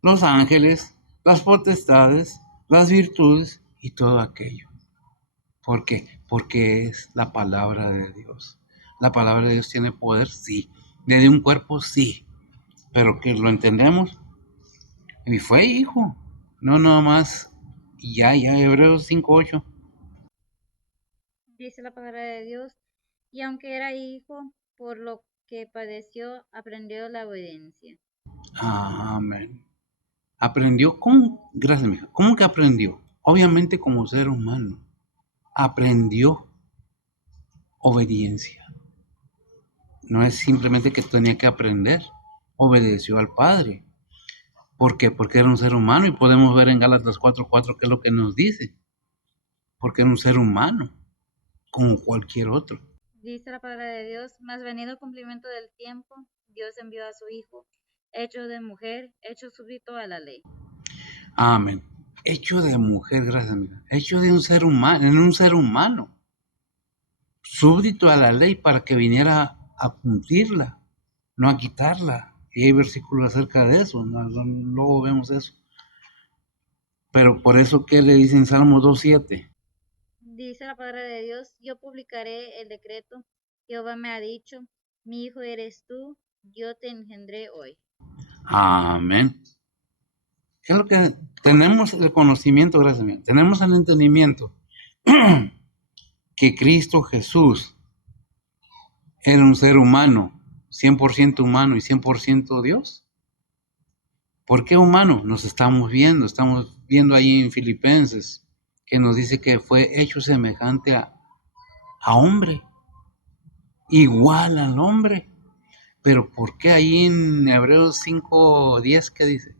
Los ángeles, las potestades, las virtudes y todo aquello. ¿Por qué? Porque es la palabra de Dios. La palabra de Dios tiene poder, sí. Desde un cuerpo, sí. Pero que lo entendemos. Y fue hijo. No nada más. Ya, Hebreos 5:8. Dice la palabra de Dios, y aunque era hijo, por lo que padeció, aprendió la obediencia. Amén. Aprendió, ¿cómo? Gracias, mija. ¿Cómo que aprendió? Obviamente como ser humano. Aprendió obediencia. No es simplemente que tenía que aprender. Obedeció al Padre. ¿Por qué? Porque era un ser humano y podemos ver en Gálatas 4:4 qué es lo que nos dice. Porque era un ser humano, como cualquier otro. Dice la palabra de Dios, mas venido el cumplimiento del tiempo, Dios envió a su Hijo, hecho de mujer, hecho súbdito a la ley. Amén. Hecho de mujer, gracias amiga. Hecho de un ser humano, en un ser humano. Súbdito a la ley para que viniera a cumplirla, no a quitarla. Y hay versículos acerca de eso, luego vemos eso. Pero por eso, ¿qué le dice en Salmo 2:7? Dice la palabra de Dios, yo publicaré el decreto, Jehová me ha dicho, mi hijo eres tú, yo te engendré hoy. Amén. ¿Qué es lo que tenemos el conocimiento, gracias a Dios? Tenemos el entendimiento que Cristo Jesús era un ser humano, 100% humano y 100% Dios. ¿Por qué humano? Estamos viendo ahí en Filipenses, que nos dice que fue hecho semejante a hombre, igual al hombre. Pero ¿por qué ahí en Hebreos 5:10 qué dice?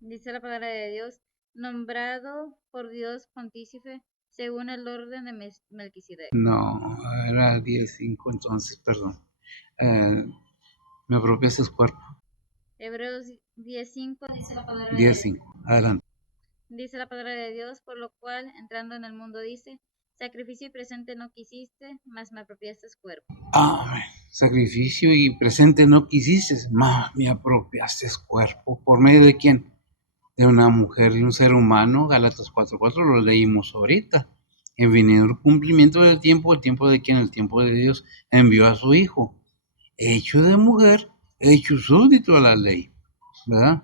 Dice la palabra de Dios, nombrado por Dios pontífice según el orden de Melquisedec. No, era 10:5, entonces, perdón. Me apropiaste el cuerpo. Hebreos 10:5 dice la palabra de 10:5, adelante. Dice la palabra de Dios, por lo cual, entrando en el mundo, dice, sacrificio y presente no quisiste, mas me apropiaste cuerpo. Amén. Sacrificio y presente no quisiste, más me apropiaste cuerpo. ¿Por medio de quién? De una mujer y un ser humano. Gálatas 4:4 lo leímos ahorita. En venido el cumplimiento del tiempo, ¿el tiempo de quién? El tiempo de Dios envió a su Hijo, hecho de mujer, hecho súbdito a la ley, ¿verdad?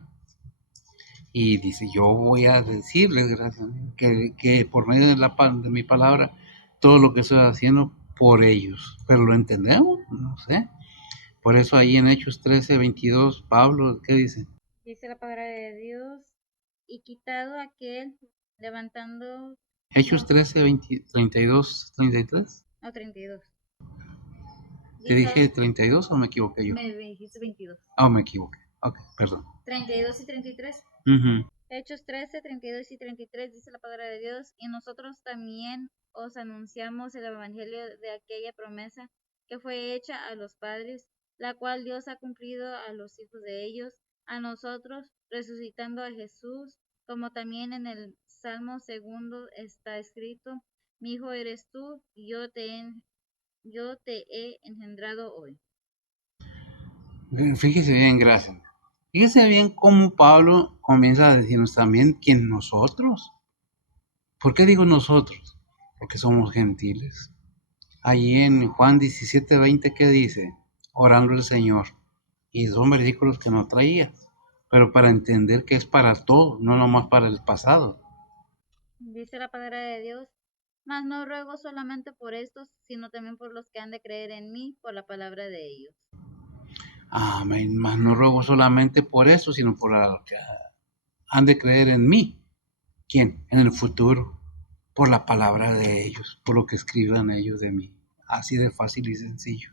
Y dice, yo voy a decirles, gracias, que por medio de mi palabra, todo lo que estoy haciendo por ellos. Pero lo entendemos, no sé. Por eso ahí en Hechos 13:22, Pablo, ¿qué dice? Dice la palabra de Dios, y quitado aquel, levantando... Hechos 13:32, 32. ¿te Dice, dije 32 o me equivoqué yo? me dijiste 22. Me equivoqué. Ok, perdón. 32 y 33. Uh-huh. Hechos 13, 32 y 33 dice la palabra de Dios, y nosotros también os anunciamos el evangelio de aquella promesa que fue hecha a los padres, la cual Dios ha cumplido a los hijos de ellos, a nosotros, resucitando a Jesús, como también en el Salmo segundo está escrito: mi hijo eres tú, y yo te he engendrado hoy. Fíjese bien, gracias. Fíjese bien cómo Pablo comienza a decirnos también quién nosotros. ¿Por qué digo nosotros? Porque somos gentiles. Allí en Juan 17:20, ¿qué dice? Orando el Señor. Y son versículos que no traía, pero para entender que es para todo, no nomás para el pasado. Dice la palabra de Dios: mas no ruego solamente por estos, sino también por los que han de creer en mí por la palabra de ellos. Amén. Mas no ruego solamente por eso, sino por los que han de creer en mí. ¿Quién? En el futuro. Por la palabra de ellos, por lo que escriban ellos de mí. Así de fácil y sencillo.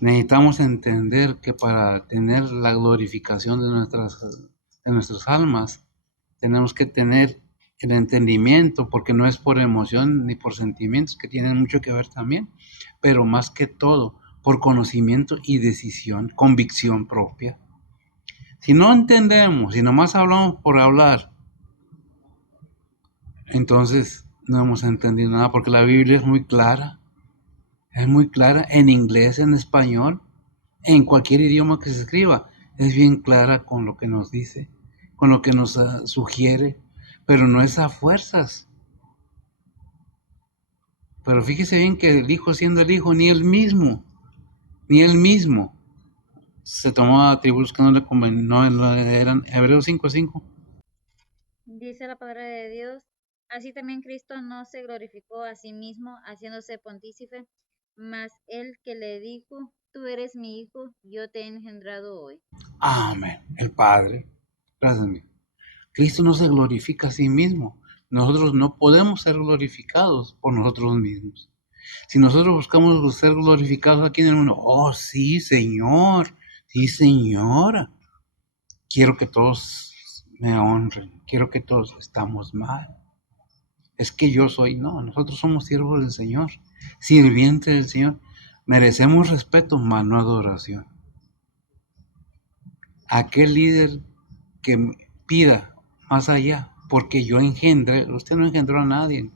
Necesitamos entender que para tener la glorificación de nuestras almas, tenemos que tener el entendimiento, porque no es por emoción ni por sentimientos, que tienen mucho que ver también, pero más que todo, por conocimiento y decisión, convicción propia. Si no entendemos, si nomás hablamos por hablar, entonces no hemos entendido nada, porque la Biblia es muy clara en inglés, en español, en cualquier idioma que se escriba, es bien clara con lo que nos dice, con lo que nos sugiere, pero no es a fuerzas. Pero fíjese bien que el Hijo, siendo el Hijo, ni él mismo se tomó atributos que no le convenían, no eran Hebreos 5:5. Dice la palabra de Dios: así también Cristo no se glorificó a sí mismo, haciéndose pontífice, mas el que le dijo: tú eres mi hijo, yo te he engendrado hoy. Amén. El Padre. Gracias, amigo. Cristo no se glorifica a sí mismo. Nosotros no podemos ser glorificados por nosotros mismos. Si nosotros buscamos ser glorificados aquí en el mundo, oh sí, Señor, sí, Señora, quiero que todos me honren, quiero que todos estamos mal. Es que yo soy, no, nosotros somos siervos del Señor, sirvientes del Señor. Merecemos respeto, mas no adoración. Aquel líder que pida más allá, porque yo engendré, usted no engendró a nadie.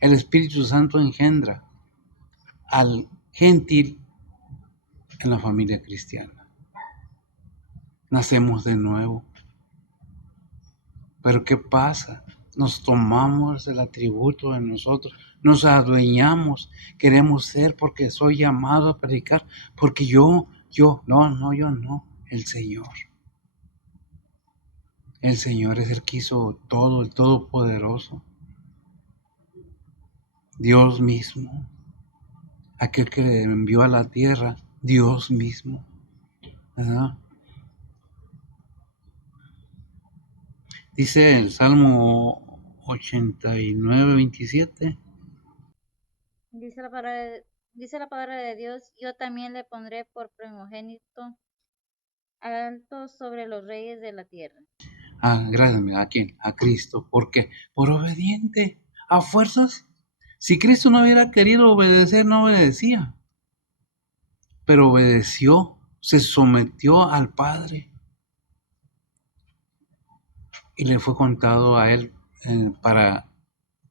El Espíritu Santo engendra al gentil en la familia cristiana. Nacemos de nuevo. Pero ¿qué pasa? Nos tomamos el atributo de nosotros, nos adueñamos, queremos ser porque soy llamado a predicar, porque yo no, el Señor. El Señor es el que hizo todo, el Todopoderoso. Dios mismo, aquel que le envió a la tierra, Dios mismo, ¿verdad? Dice el Salmo 89:27. Dice la palabra de Dios: yo también le pondré por primogénito alto sobre los reyes de la tierra. Gracias, ¿a quién? A Cristo. ¿Por qué? Por obediente, a fuerzas. Si Cristo no hubiera querido obedecer, no obedecía. Pero obedeció, se sometió al Padre. Y le fue contado a él para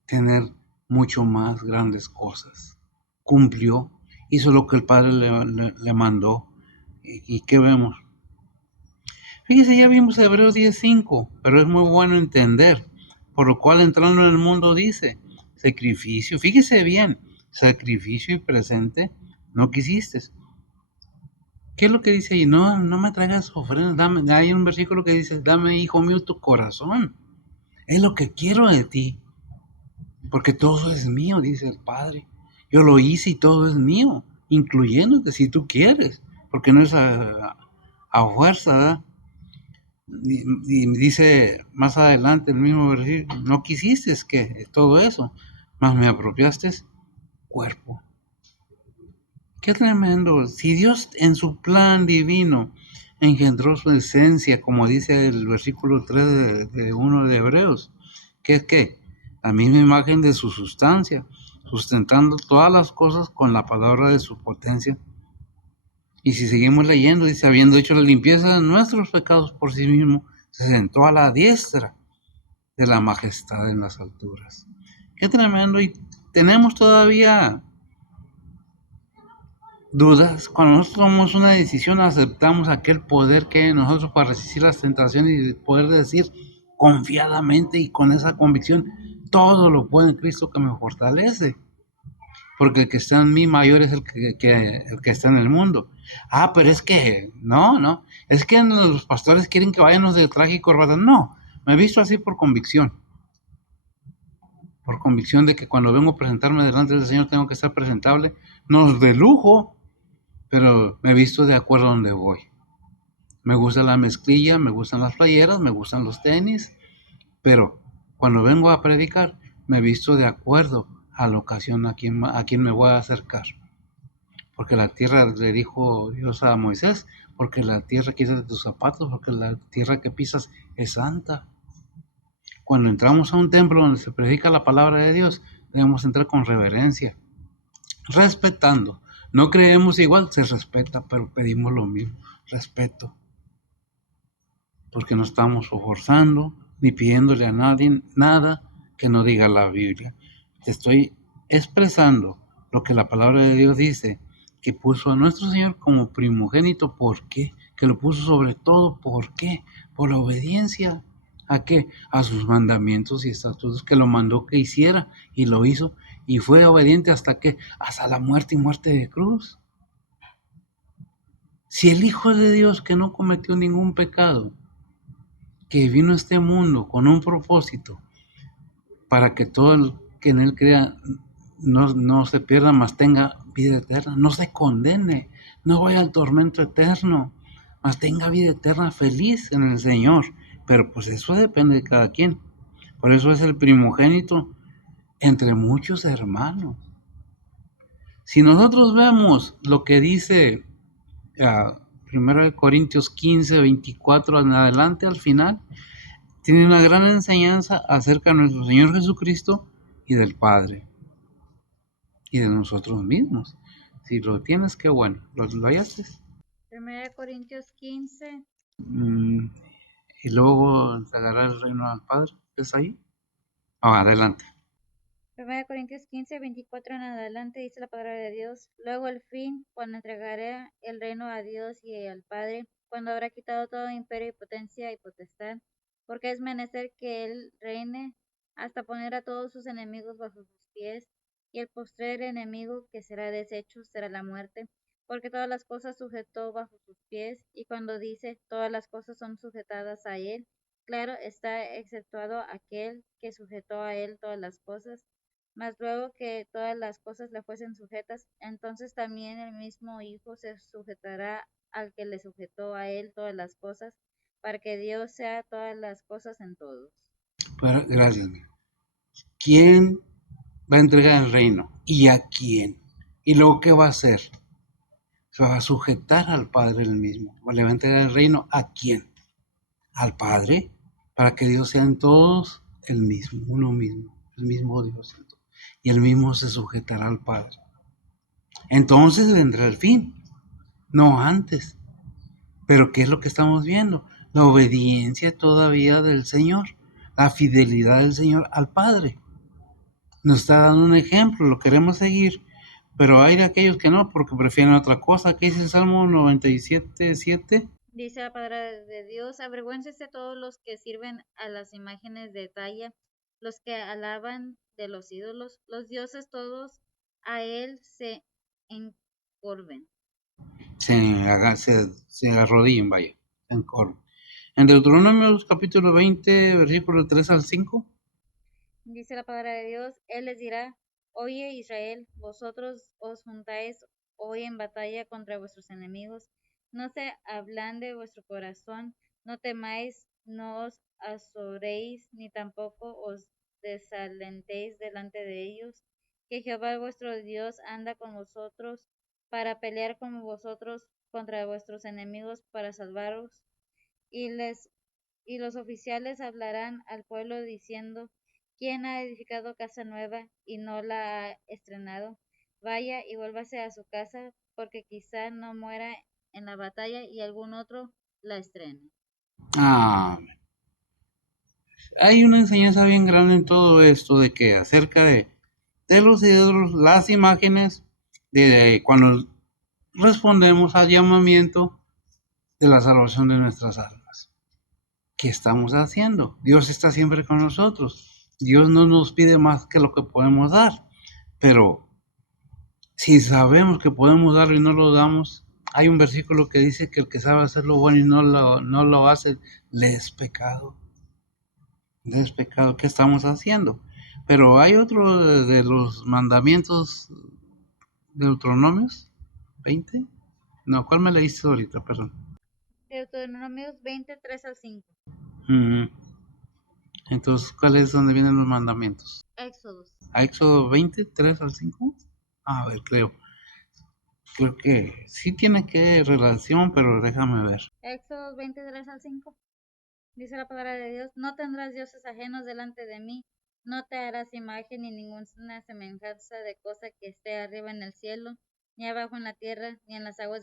tener mucho más grandes cosas. Cumplió, hizo lo que el Padre le mandó. ¿Y qué vemos? Fíjese, ya vimos Hebreos 10:5, pero es muy bueno entender. Por lo cual, entrando en el mundo, dice, sacrificio, fíjese bien, sacrificio y presente no quisiste. ¿Qué es lo que dice ahí? No me traigas ofrendas, hay un versículo que dice, dame, hijo mío, tu corazón. Es lo que quiero de ti, porque todo es mío, dice el Padre. Yo lo hice y todo es mío, incluyéndote si tú quieres, porque no es a fuerza, ¿verdad? Y dice más adelante el mismo versículo, no quisiste que todo eso, mas me apropiaste cuerpo. Qué tremendo. Si Dios en su plan divino engendró su esencia, como dice el versículo 3 de uno de Hebreos, que es que la misma imagen de su sustancia, sustentando todas las cosas con la palabra de su potencia. Y si seguimos leyendo, dice, habiendo hecho la limpieza de nuestros pecados por sí mismo, se sentó a la diestra de la majestad en las alturas. Qué tremendo. Y tenemos todavía dudas. Cuando nosotros tomamos una decisión, aceptamos aquel poder que hay en nosotros para resistir las tentaciones y poder decir confiadamente y con esa convicción, todo lo puedo en Cristo que me fortalece. Porque el que está en mí mayor es el que está en el mundo. Ah, pero es que, no, es que los pastores quieren que vayamos de traje y corbata. No, me he visto así por convicción de que cuando vengo a presentarme delante del Señor tengo que estar presentable, no de lujo, pero me he visto de acuerdo a donde voy. Me gusta la mezclilla, me gustan las playeras, me gustan los tenis, pero cuando vengo a predicar me he visto de acuerdo a la ocasión a quien me voy a acercar. Porque la tierra, le dijo Dios a Moisés, porque la tierra que es de tus zapatos, porque la tierra que pisas es santa. Cuando entramos a un templo donde se predica la palabra de Dios, debemos entrar con reverencia, respetando. No creemos igual, se respeta, pero pedimos lo mismo, respeto. Porque no estamos forzando ni pidiéndole a nadie nada que no diga la Biblia. Te estoy expresando lo que la palabra de Dios dice, que puso a nuestro Señor como primogénito. ¿Por qué? Que lo puso sobre todo. ¿Por qué? Por la obediencia. ¿A qué? A sus mandamientos y estatutos que lo mandó que hiciera y lo hizo. Y fue obediente hasta que, hasta la muerte y muerte de cruz. Si el Hijo de Dios, que no cometió ningún pecado, que vino a este mundo con un propósito para que todo el que en él crea no se pierda, mas tenga vida eterna, no se condene, no vaya al tormento eterno, mas tenga vida eterna feliz en el Señor. Pero pues eso depende de cada quien. Por eso es el primogénito entre muchos hermanos. Si nosotros vemos lo que dice 1 Corintios 15, 24 en adelante, al final, tiene una gran enseñanza acerca de nuestro Señor Jesucristo y del Padre y de nosotros mismos. Si lo tienes, qué bueno. ¿Lo hallaste? 1 Corintios 15. Y luego te dará el reino al Padre. ¿Es ahí? Adelante. 1 Corintios 15, 24 en adelante dice la palabra de Dios. Luego el fin, cuando entregaré el reino a Dios y al Padre, cuando habrá quitado todo imperio y potencia y potestad, porque es menester que Él reine hasta poner a todos sus enemigos bajo sus pies, y el postrer enemigo que será deshecho será la muerte, porque todas las cosas sujetó bajo sus pies, y cuando dice todas las cosas son sujetadas a Él, claro está exceptuado aquel que sujetó a Él todas las cosas. Mas luego que todas las cosas le fuesen sujetas, entonces también el mismo Hijo se sujetará al que le sujetó a él todas las cosas, para que Dios sea todas las cosas en todos. Pero, gracias. ¿Quién va a entregar el reino? ¿Y a quién? ¿Y luego qué va a hacer? Se va a sujetar al Padre el mismo. ¿Le va a entregar el reino a quién? Al Padre, para que Dios sea en todos el mismo, uno mismo, el mismo Dios. Y el mismo se sujetará al Padre. Entonces vendrá el fin, no antes. Pero ¿qué es lo que estamos viendo? La obediencia todavía del Señor, la fidelidad del Señor al Padre. Nos está dando un ejemplo, lo queremos seguir, pero hay de aquellos que no, porque prefieren otra cosa. ¿Qué dice el Salmo 97:7? Dice la palabra de Dios, avergüéncese todos los que sirven a las imágenes de talla, los que alaban de los ídolos, los dioses todos a él se encorven. Se arrodillen, vaya, en coro. En Deuteronomio capítulo 20, versículo 3 al 5. Dice la palabra de Dios, Él les dirá, oye Israel, vosotros os juntáis hoy en batalla contra vuestros enemigos, no se ablande vuestro corazón, no temáis, no os azoréis, ni tampoco os desalentéis delante de ellos, que Jehová vuestro Dios anda con vosotros para pelear con vosotros contra vuestros enemigos para salvaros, y los oficiales hablarán al pueblo diciendo, ¿Quién ha edificado casa nueva y no la ha estrenado? Vaya y vuélvase a su casa, porque quizá no muera en la batalla y algún otro la estrene. Ah, hay una enseñanza bien grande en todo esto de que acerca de los ídolos, las imágenes, de cuando respondemos al llamamiento de la salvación de nuestras almas. ¿Qué estamos haciendo? Dios está siempre con nosotros. Dios no nos pide más que lo que podemos dar, pero si sabemos que podemos darlo y no lo damos, hay un versículo que dice que el que sabe hacer lo bueno y no lo hace, le es pecado. Le es pecado. ¿Qué estamos haciendo? Pero hay otro de los mandamientos de Deuteronomios 20. No, ¿cuál me leíste ahorita? Perdón. Deuteronomios 23 al 5. Mm, Entonces, ¿cuál es donde vienen los mandamientos? Éxodos. ¿A Éxodo 23 al 5? A ver, creo que sí tiene que relación, pero déjame ver. Éxodos 23 al 5. Dice la palabra de Dios, no tendrás dioses ajenos delante de mí, no te harás imagen ni ninguna semejanza de cosa que esté arriba en el cielo, ni abajo en la tierra, ni en las aguas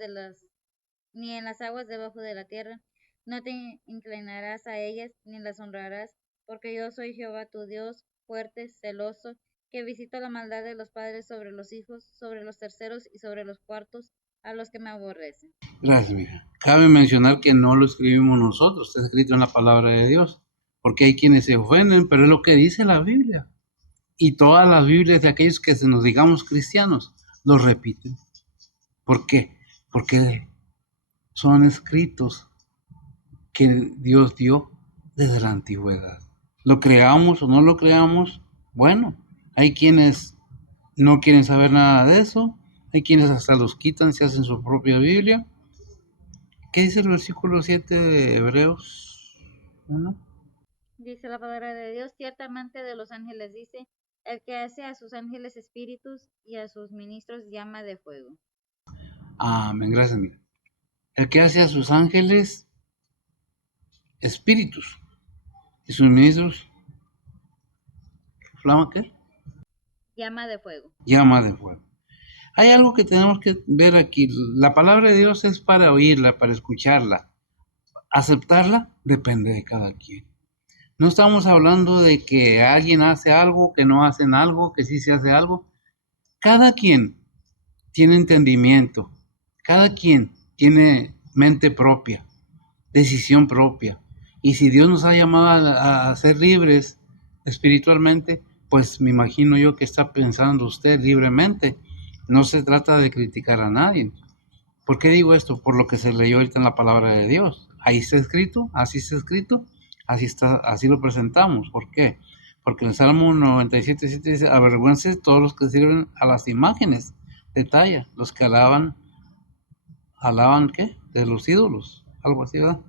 debajo de la tierra. No te inclinarás a ellas, ni las honrarás, porque yo soy Jehová tu Dios, fuerte, celoso, que visito la maldad de los padres sobre los hijos, sobre los terceros y sobre los cuartos, a los que me aborrecen. Gracias, mija. Cabe mencionar que no lo escribimos nosotros, está escrito en la palabra de Dios, porque hay quienes se ofenden, pero es lo que dice la Biblia. Y todas las Biblias de aquellos que se nos digamos cristianos lo repiten. ¿Por qué? Porque son escritos que Dios dio desde la antigüedad. Lo creamos o no lo creamos, bueno, hay quienes no quieren saber nada de eso, hay quienes hasta los quitan, se hacen su propia Biblia. ¿Qué dice el versículo 7 de Hebreos 1? Dice la palabra de Dios, ciertamente de los ángeles dice, el que hace a sus ángeles espíritus y a sus ministros llama de fuego. Amén, gracias, mira. El que hace a sus ángeles espíritus y sus ministros, ¿flama qué? Llama de fuego. Llama de fuego. Hay algo que tenemos que ver aquí. La palabra de Dios es para oírla, para escucharla. Aceptarla depende de cada quien. No estamos hablando de que alguien hace algo, que no hacen algo, que sí se hace algo. Cada quien tiene entendimiento. Cada quien tiene mente propia, decisión propia. Y si Dios nos ha llamado a ser libres espiritualmente, pues me imagino yo que está pensando usted libremente. No se trata de criticar a nadie. ¿Por qué digo esto? Por lo que se leyó ahorita en la palabra de Dios. Ahí está escrito, así está escrito, así está, así lo presentamos. ¿Por qué? Porque el Salmo 97:7 dice, avergüences todos los que sirven a las imágenes de talla, los que alaban ¿qué? De los ídolos, algo así, ¿verdad?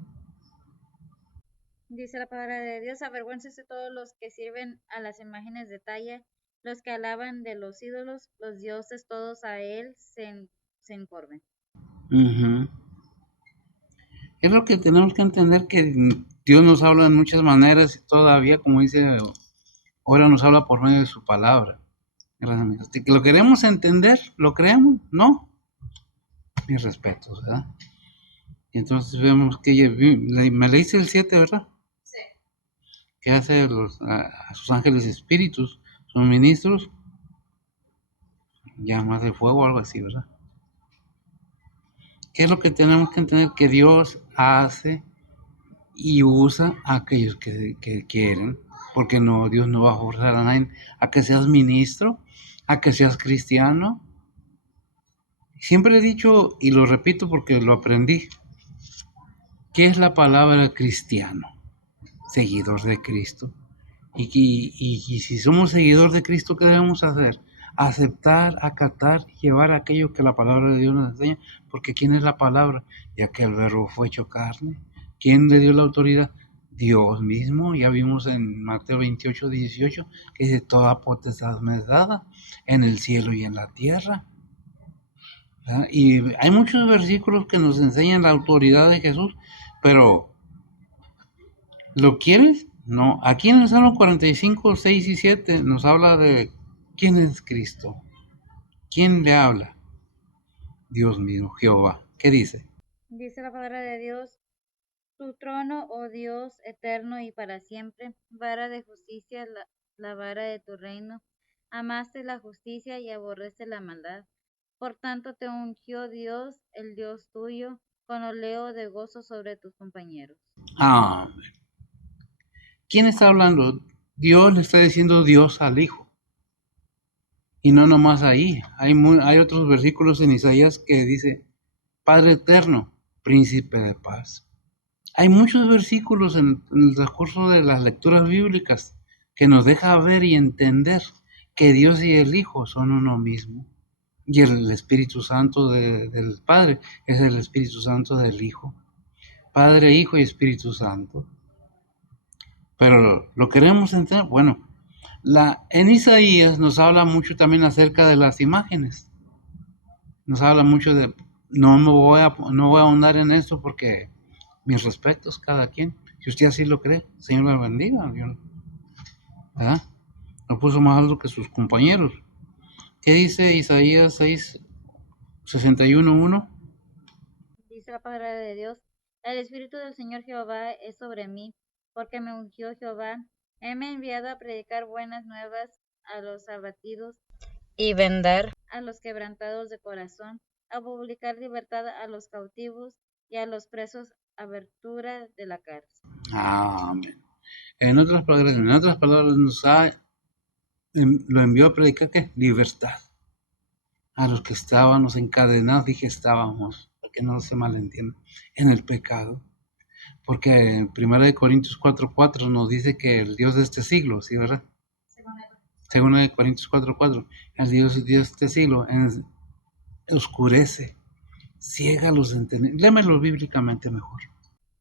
Dice la palabra de Dios, avergüéncense todos los que sirven a las imágenes de talla, los que alaban de los ídolos, los dioses todos a él se encorven. Uh-huh. Es lo que tenemos que entender, que Dios nos habla en muchas maneras y todavía, como dice, ahora nos habla por medio de su palabra. Si lo queremos entender, lo creemos, ¿no? Mis respetos, ¿verdad? Y entonces vemos que me leíste el 7, ¿verdad? Sí. Que hace a sus ángeles espíritus, sus ministros, llamas de fuego o algo así, ¿verdad? ¿Qué es lo que tenemos que entender? Que Dios hace y usa a aquellos que quieren, porque no, Dios no va a forzar a nadie a que seas ministro, a que seas cristiano. Siempre he dicho, y lo repito porque lo aprendí, ¿qué es la palabra cristiano? Seguidor de Cristo. Y si somos seguidores de Cristo, ¿qué debemos hacer? Aceptar, acatar, llevar aquello que la palabra de Dios nos enseña, porque ¿quién es la palabra? Ya que el verbo fue hecho carne. ¿Quién le dio la autoridad? Dios mismo. Ya vimos en Mateo 28:18 que dice, toda potestad me es dada en el cielo y en la tierra. ¿Verdad? Y hay muchos versículos que nos enseñan la autoridad de Jesús, pero ¿lo quieres? No, aquí en el Salmo 45, 6 y 7 nos habla de quién es Cristo. ¿Quién le habla? Dios mío, Jehová. ¿Qué dice? Dice la palabra de Dios, tu trono, oh Dios, eterno y para siempre, vara de justicia, la vara de tu reino. Amaste la justicia y aborrece la maldad. Por tanto te ungió Dios, el Dios tuyo, con oleo de gozo sobre tus compañeros. Amén. ¿Quién está hablando? Dios le está diciendo Dios al Hijo. Y no nomás ahí. Hay otros versículos en Isaías que dice, Padre eterno, príncipe de paz. Hay muchos versículos en el transcurso de las lecturas bíblicas que nos deja ver y entender que Dios y el Hijo son uno mismo. Y el Espíritu Santo del Padre es el Espíritu Santo del Hijo. Padre, Hijo y Espíritu Santo. Pero lo queremos entender. Bueno, en Isaías nos habla mucho también acerca de las imágenes. Nos habla mucho de, no voy a ahondar en esto porque mis respetos cada quien. Si usted así lo cree, Señor lo bendiga. ¿Verdad? Lo puso más alto que sus compañeros. ¿Qué dice Isaías 6, 61:1? Dice la palabra de Dios, el Espíritu del Señor Jehová es sobre mí, porque me ungió Jehová. Heme enviado a predicar buenas nuevas a los abatidos y vendar a los quebrantados de corazón, a publicar libertad a los cautivos y a los presos abertura de la cárcel. Amén. En otras palabras lo envió a predicar ¿qué? Libertad. A los que estábamos encadenados, dije estábamos, para que no se malentienda, en el pecado. Porque en 1 Corintios 4:4 nos dice que el Dios de este siglo, ¿sí, verdad? Según Corintios 4:4, el Dios de este siglo oscurece, ciega los entendimientos. Lémelo bíblicamente mejor.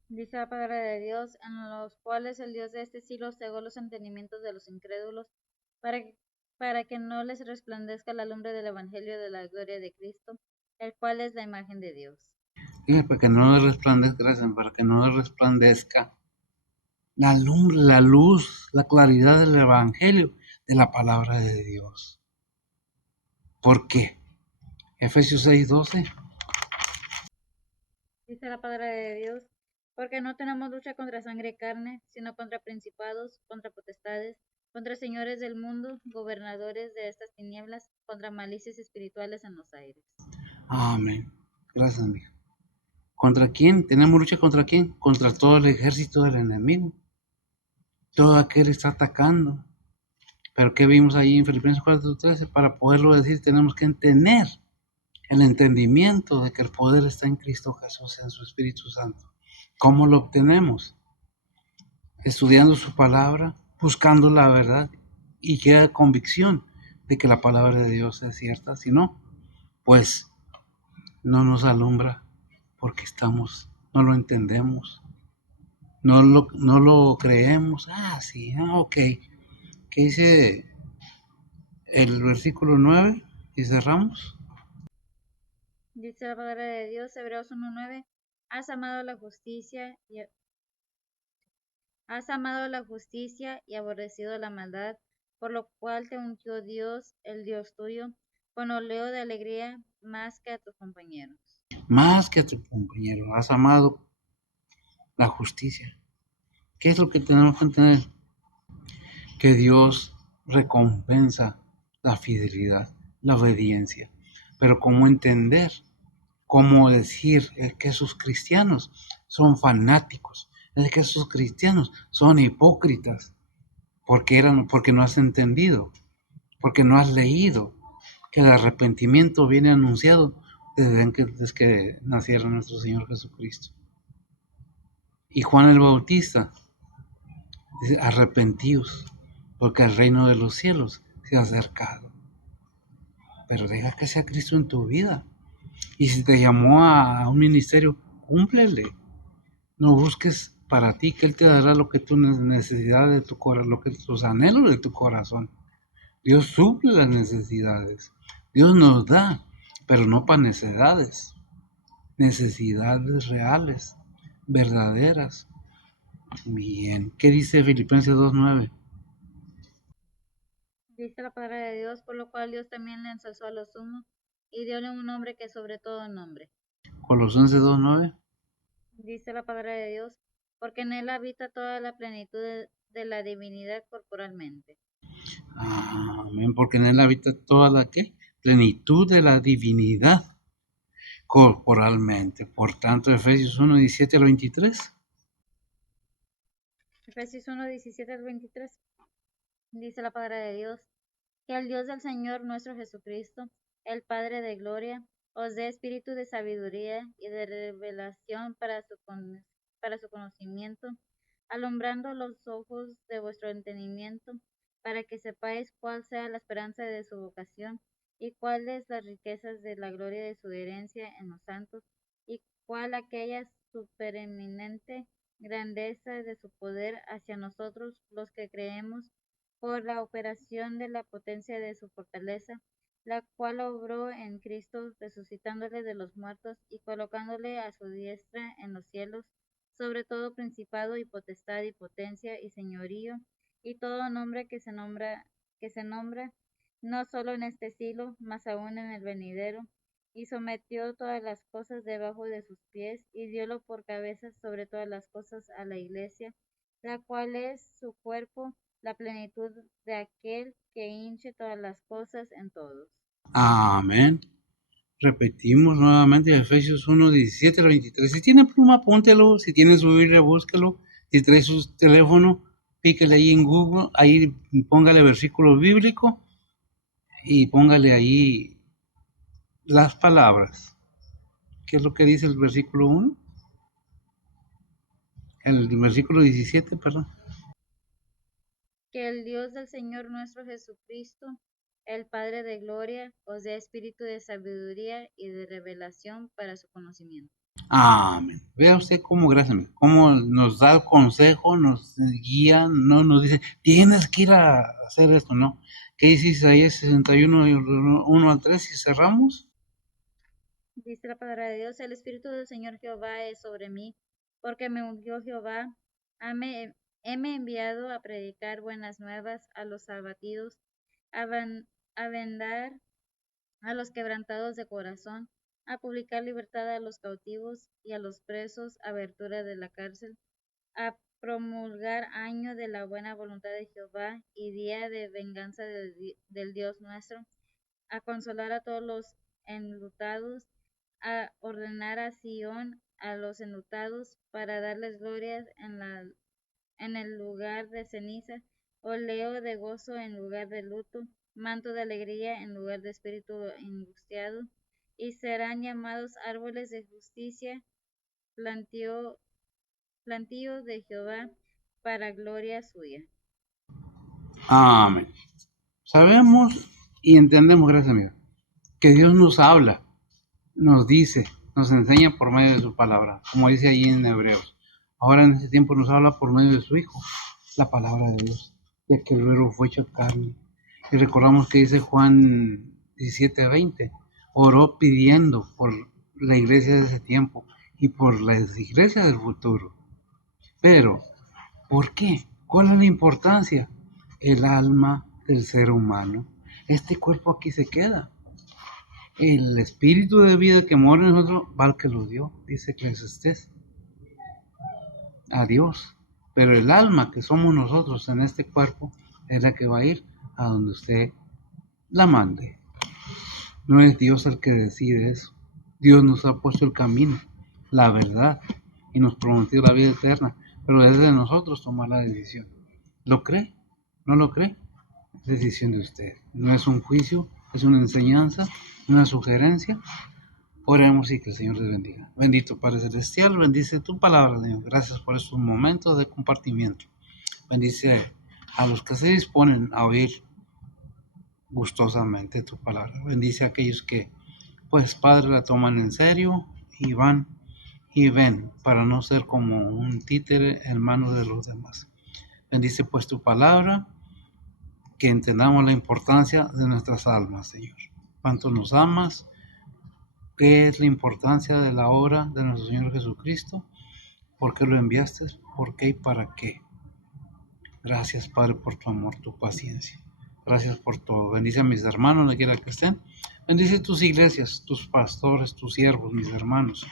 Dice la palabra de Dios, en los cuales el Dios de este siglo cegó los entendimientos de los incrédulos, para que no les resplandezca la lumbre del Evangelio de la gloria de Cristo, el cual es la imagen de Dios. Para que no resplandezca, gracias, para que no resplandezca la lumbre, la luz, la claridad del Evangelio, de la palabra de Dios. ¿Por qué? Efesios 6:12. Dice la palabra de Dios, porque no tenemos lucha contra sangre y carne, sino contra principados, contra potestades, contra señores del mundo, gobernadores de estas tinieblas, contra malicias espirituales en los aires. Amén. Gracias, amigo. ¿Contra quién? ¿Tenemos lucha contra quién? Contra todo el ejército del enemigo. Todo aquel está atacando. Pero ¿qué vimos ahí en Filipenses 4:13? Para poderlo decir tenemos que tener el entendimiento de que el poder está en Cristo Jesús, en su Espíritu Santo. ¿Cómo lo obtenemos? Estudiando su palabra, buscando la verdad y queda convicción de que la palabra de Dios es cierta. Si no, pues no nos alumbra porque no lo entendemos, no lo creemos. Sí, ok. ¿Qué dice el versículo 9? Y cerramos. Dice la palabra de Dios, Hebreos 1:9, has amado la justicia y aborrecido la maldad, por lo cual te ungió Dios, el Dios tuyo, con oleo de alegría más que a tus compañeros. Más que a tu compañero, has amado la justicia. ¿Qué es lo que tenemos que entender? Que Dios recompensa la fidelidad, la obediencia. Pero ¿cómo entender? ¿Cómo decir que esos cristianos son fanáticos? Es que esos cristianos son hipócritas. Porque no has entendido, porque no has leído que el arrepentimiento viene anunciado desde que naciera nuestro Señor Jesucristo. Y Juan el Bautista dice, arrepentíos, porque el reino de los cielos se ha acercado. Pero deja que sea Cristo en tu vida. Y si te llamó a un ministerio, cúmplele. No busques para ti, que Él te dará lo que tu necesidad de tu corazón, lo que tus anhelos de tu corazón. Dios suple las necesidades. Dios nos da, pero no para necesidades reales, verdaderas. Bien. ¿Qué dice Filipenses 2:9? Dice la palabra de Dios, por lo cual Dios también le ensalzó a lo sumo y diole un nombre que sobre todo nombre. Colosenses 2:9. Dice la palabra de Dios, porque en él habita toda la plenitud de la divinidad corporalmente. Amén. Porque en él habita toda la ¿qué? Plenitud de la divinidad corporalmente. Por tanto, Efesios 1:17 al 23. Efesios 1, 17 al 23. Dice la palabra de Dios, que el Dios del Señor nuestro Jesucristo, el Padre de gloria, os dé espíritu de sabiduría y de revelación para su conocimiento, alumbrando los ojos de vuestro entendimiento, para que sepáis cuál sea la esperanza de su vocación y cuáles las riquezas de la gloria de su herencia en los santos, y cuál aquella supereminente grandeza de su poder hacia nosotros los que creemos por la operación de la potencia de su fortaleza, la cual obró en Cristo, resucitándole de los muertos y colocándole a su diestra en los cielos, sobre todo principado y potestad y potencia y señorío, y todo nombre que se nombra, no solo en este siglo, mas aún en el venidero, y sometió todas las cosas debajo de sus pies, y diólo por cabeza sobre todas las cosas a la iglesia, la cual es su cuerpo, la plenitud de aquel que hinche todas las cosas en todos. Amén. Repetimos nuevamente Efesios 1:17 al 23. Si tiene pluma, apúntelo. Si tiene su Biblia, búsquelo. Si trae su teléfono, píquele ahí en Google, ahí póngale versículo bíblico y póngale ahí las palabras. ¿Qué es lo que dice el versículo 1? El versículo 17, perdón. Que el Dios del Señor nuestro Jesucristo, el Padre de gloria, os dé espíritu de sabiduría y de revelación para su conocimiento. Amén. Vea usted cómo nos da el consejo, nos guía, no nos dice, tienes que ir a hacer esto, no. ¿Qué dice Isaías 61, 1 al 3? Y cerramos. Dice la palabra de Dios, el Espíritu del Señor Jehová es sobre mí, porque me ungió Jehová, heme enviado a predicar buenas nuevas a los abatidos, a vendar a los quebrantados de corazón, a publicar libertad a los cautivos y a los presos, abertura de la cárcel, a promulgar año de la buena voluntad de Jehová y día de venganza del Dios nuestro, a consolar a todos los enlutados, a ordenar a Sión a los enlutados, para darles gloria en el lugar de ceniza, oleo de gozo en lugar de luto, manto de alegría en lugar de espíritu angustiado, y serán llamados árboles de justicia, plantío de Jehová, para gloria suya. Amén. Sabemos y entendemos, gracias a Dios, que Dios nos habla, nos dice, nos enseña por medio de su palabra, como dice allí en Hebreos. Ahora en este tiempo nos habla por medio de su Hijo, la palabra de Dios, ya que el verbo fue hecho carne. Y recordamos que dice Juan 17:20, oró pidiendo por la iglesia de ese tiempo y por las iglesias del futuro. Pero, ¿por qué? ¿Cuál es la importancia? El alma del ser humano. Este cuerpo aquí se queda. El espíritu de vida que mora en nosotros va al que lo dio, dice Eclesiastés, a Dios. Pero el alma que somos nosotros en este cuerpo es la que va a ir a donde usted la mande. No es Dios el que decide eso. Dios nos ha puesto el camino, la verdad, y nos prometió la vida eterna. Pero es de nosotros tomar la decisión. ¿Lo cree? ¿No lo cree? Es decisión de usted. No es un juicio, es una enseñanza, una sugerencia. Oremos y que el Señor les bendiga. Bendito Padre Celestial, bendice tu palabra, Señor. Gracias por estos momentos de compartimiento. Bendice a los que se disponen a oír gustosamente tu palabra. Bendice a aquellos que, pues, Padre, la toman en serio y van y ven para no ser como un títere en manos de los demás. Bendice pues tu palabra, que entendamos la importancia de nuestras almas, Señor. Cuánto nos amas, qué es la importancia de la obra de nuestro Señor Jesucristo, ¿Por qué lo enviaste? ¿Por qué y para qué? Gracias, Padre, por tu amor, tu paciencia. Gracias por todo. Bendice a mis hermanos, donde quiera que estén. Bendice tus iglesias, tus pastores, tus siervos, mis hermanos,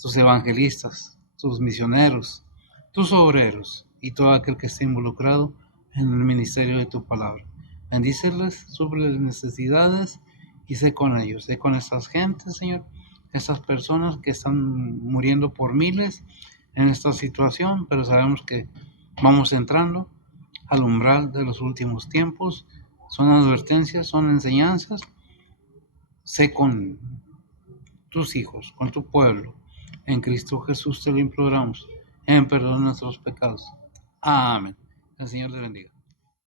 tus evangelistas, tus misioneros, tus obreros y todo aquel que esté involucrado en el ministerio de tu palabra. Bendíceles, suple las necesidades y sé con ellos, sé con estas gentes, Señor, estas personas que están muriendo por miles en esta situación, pero sabemos que vamos entrando al umbral de los últimos tiempos. Son advertencias, son enseñanzas. Sé con tus hijos, con tu pueblo. En Cristo Jesús te lo imploramos, en perdón de nuestros pecados. Amén. El Señor te bendiga.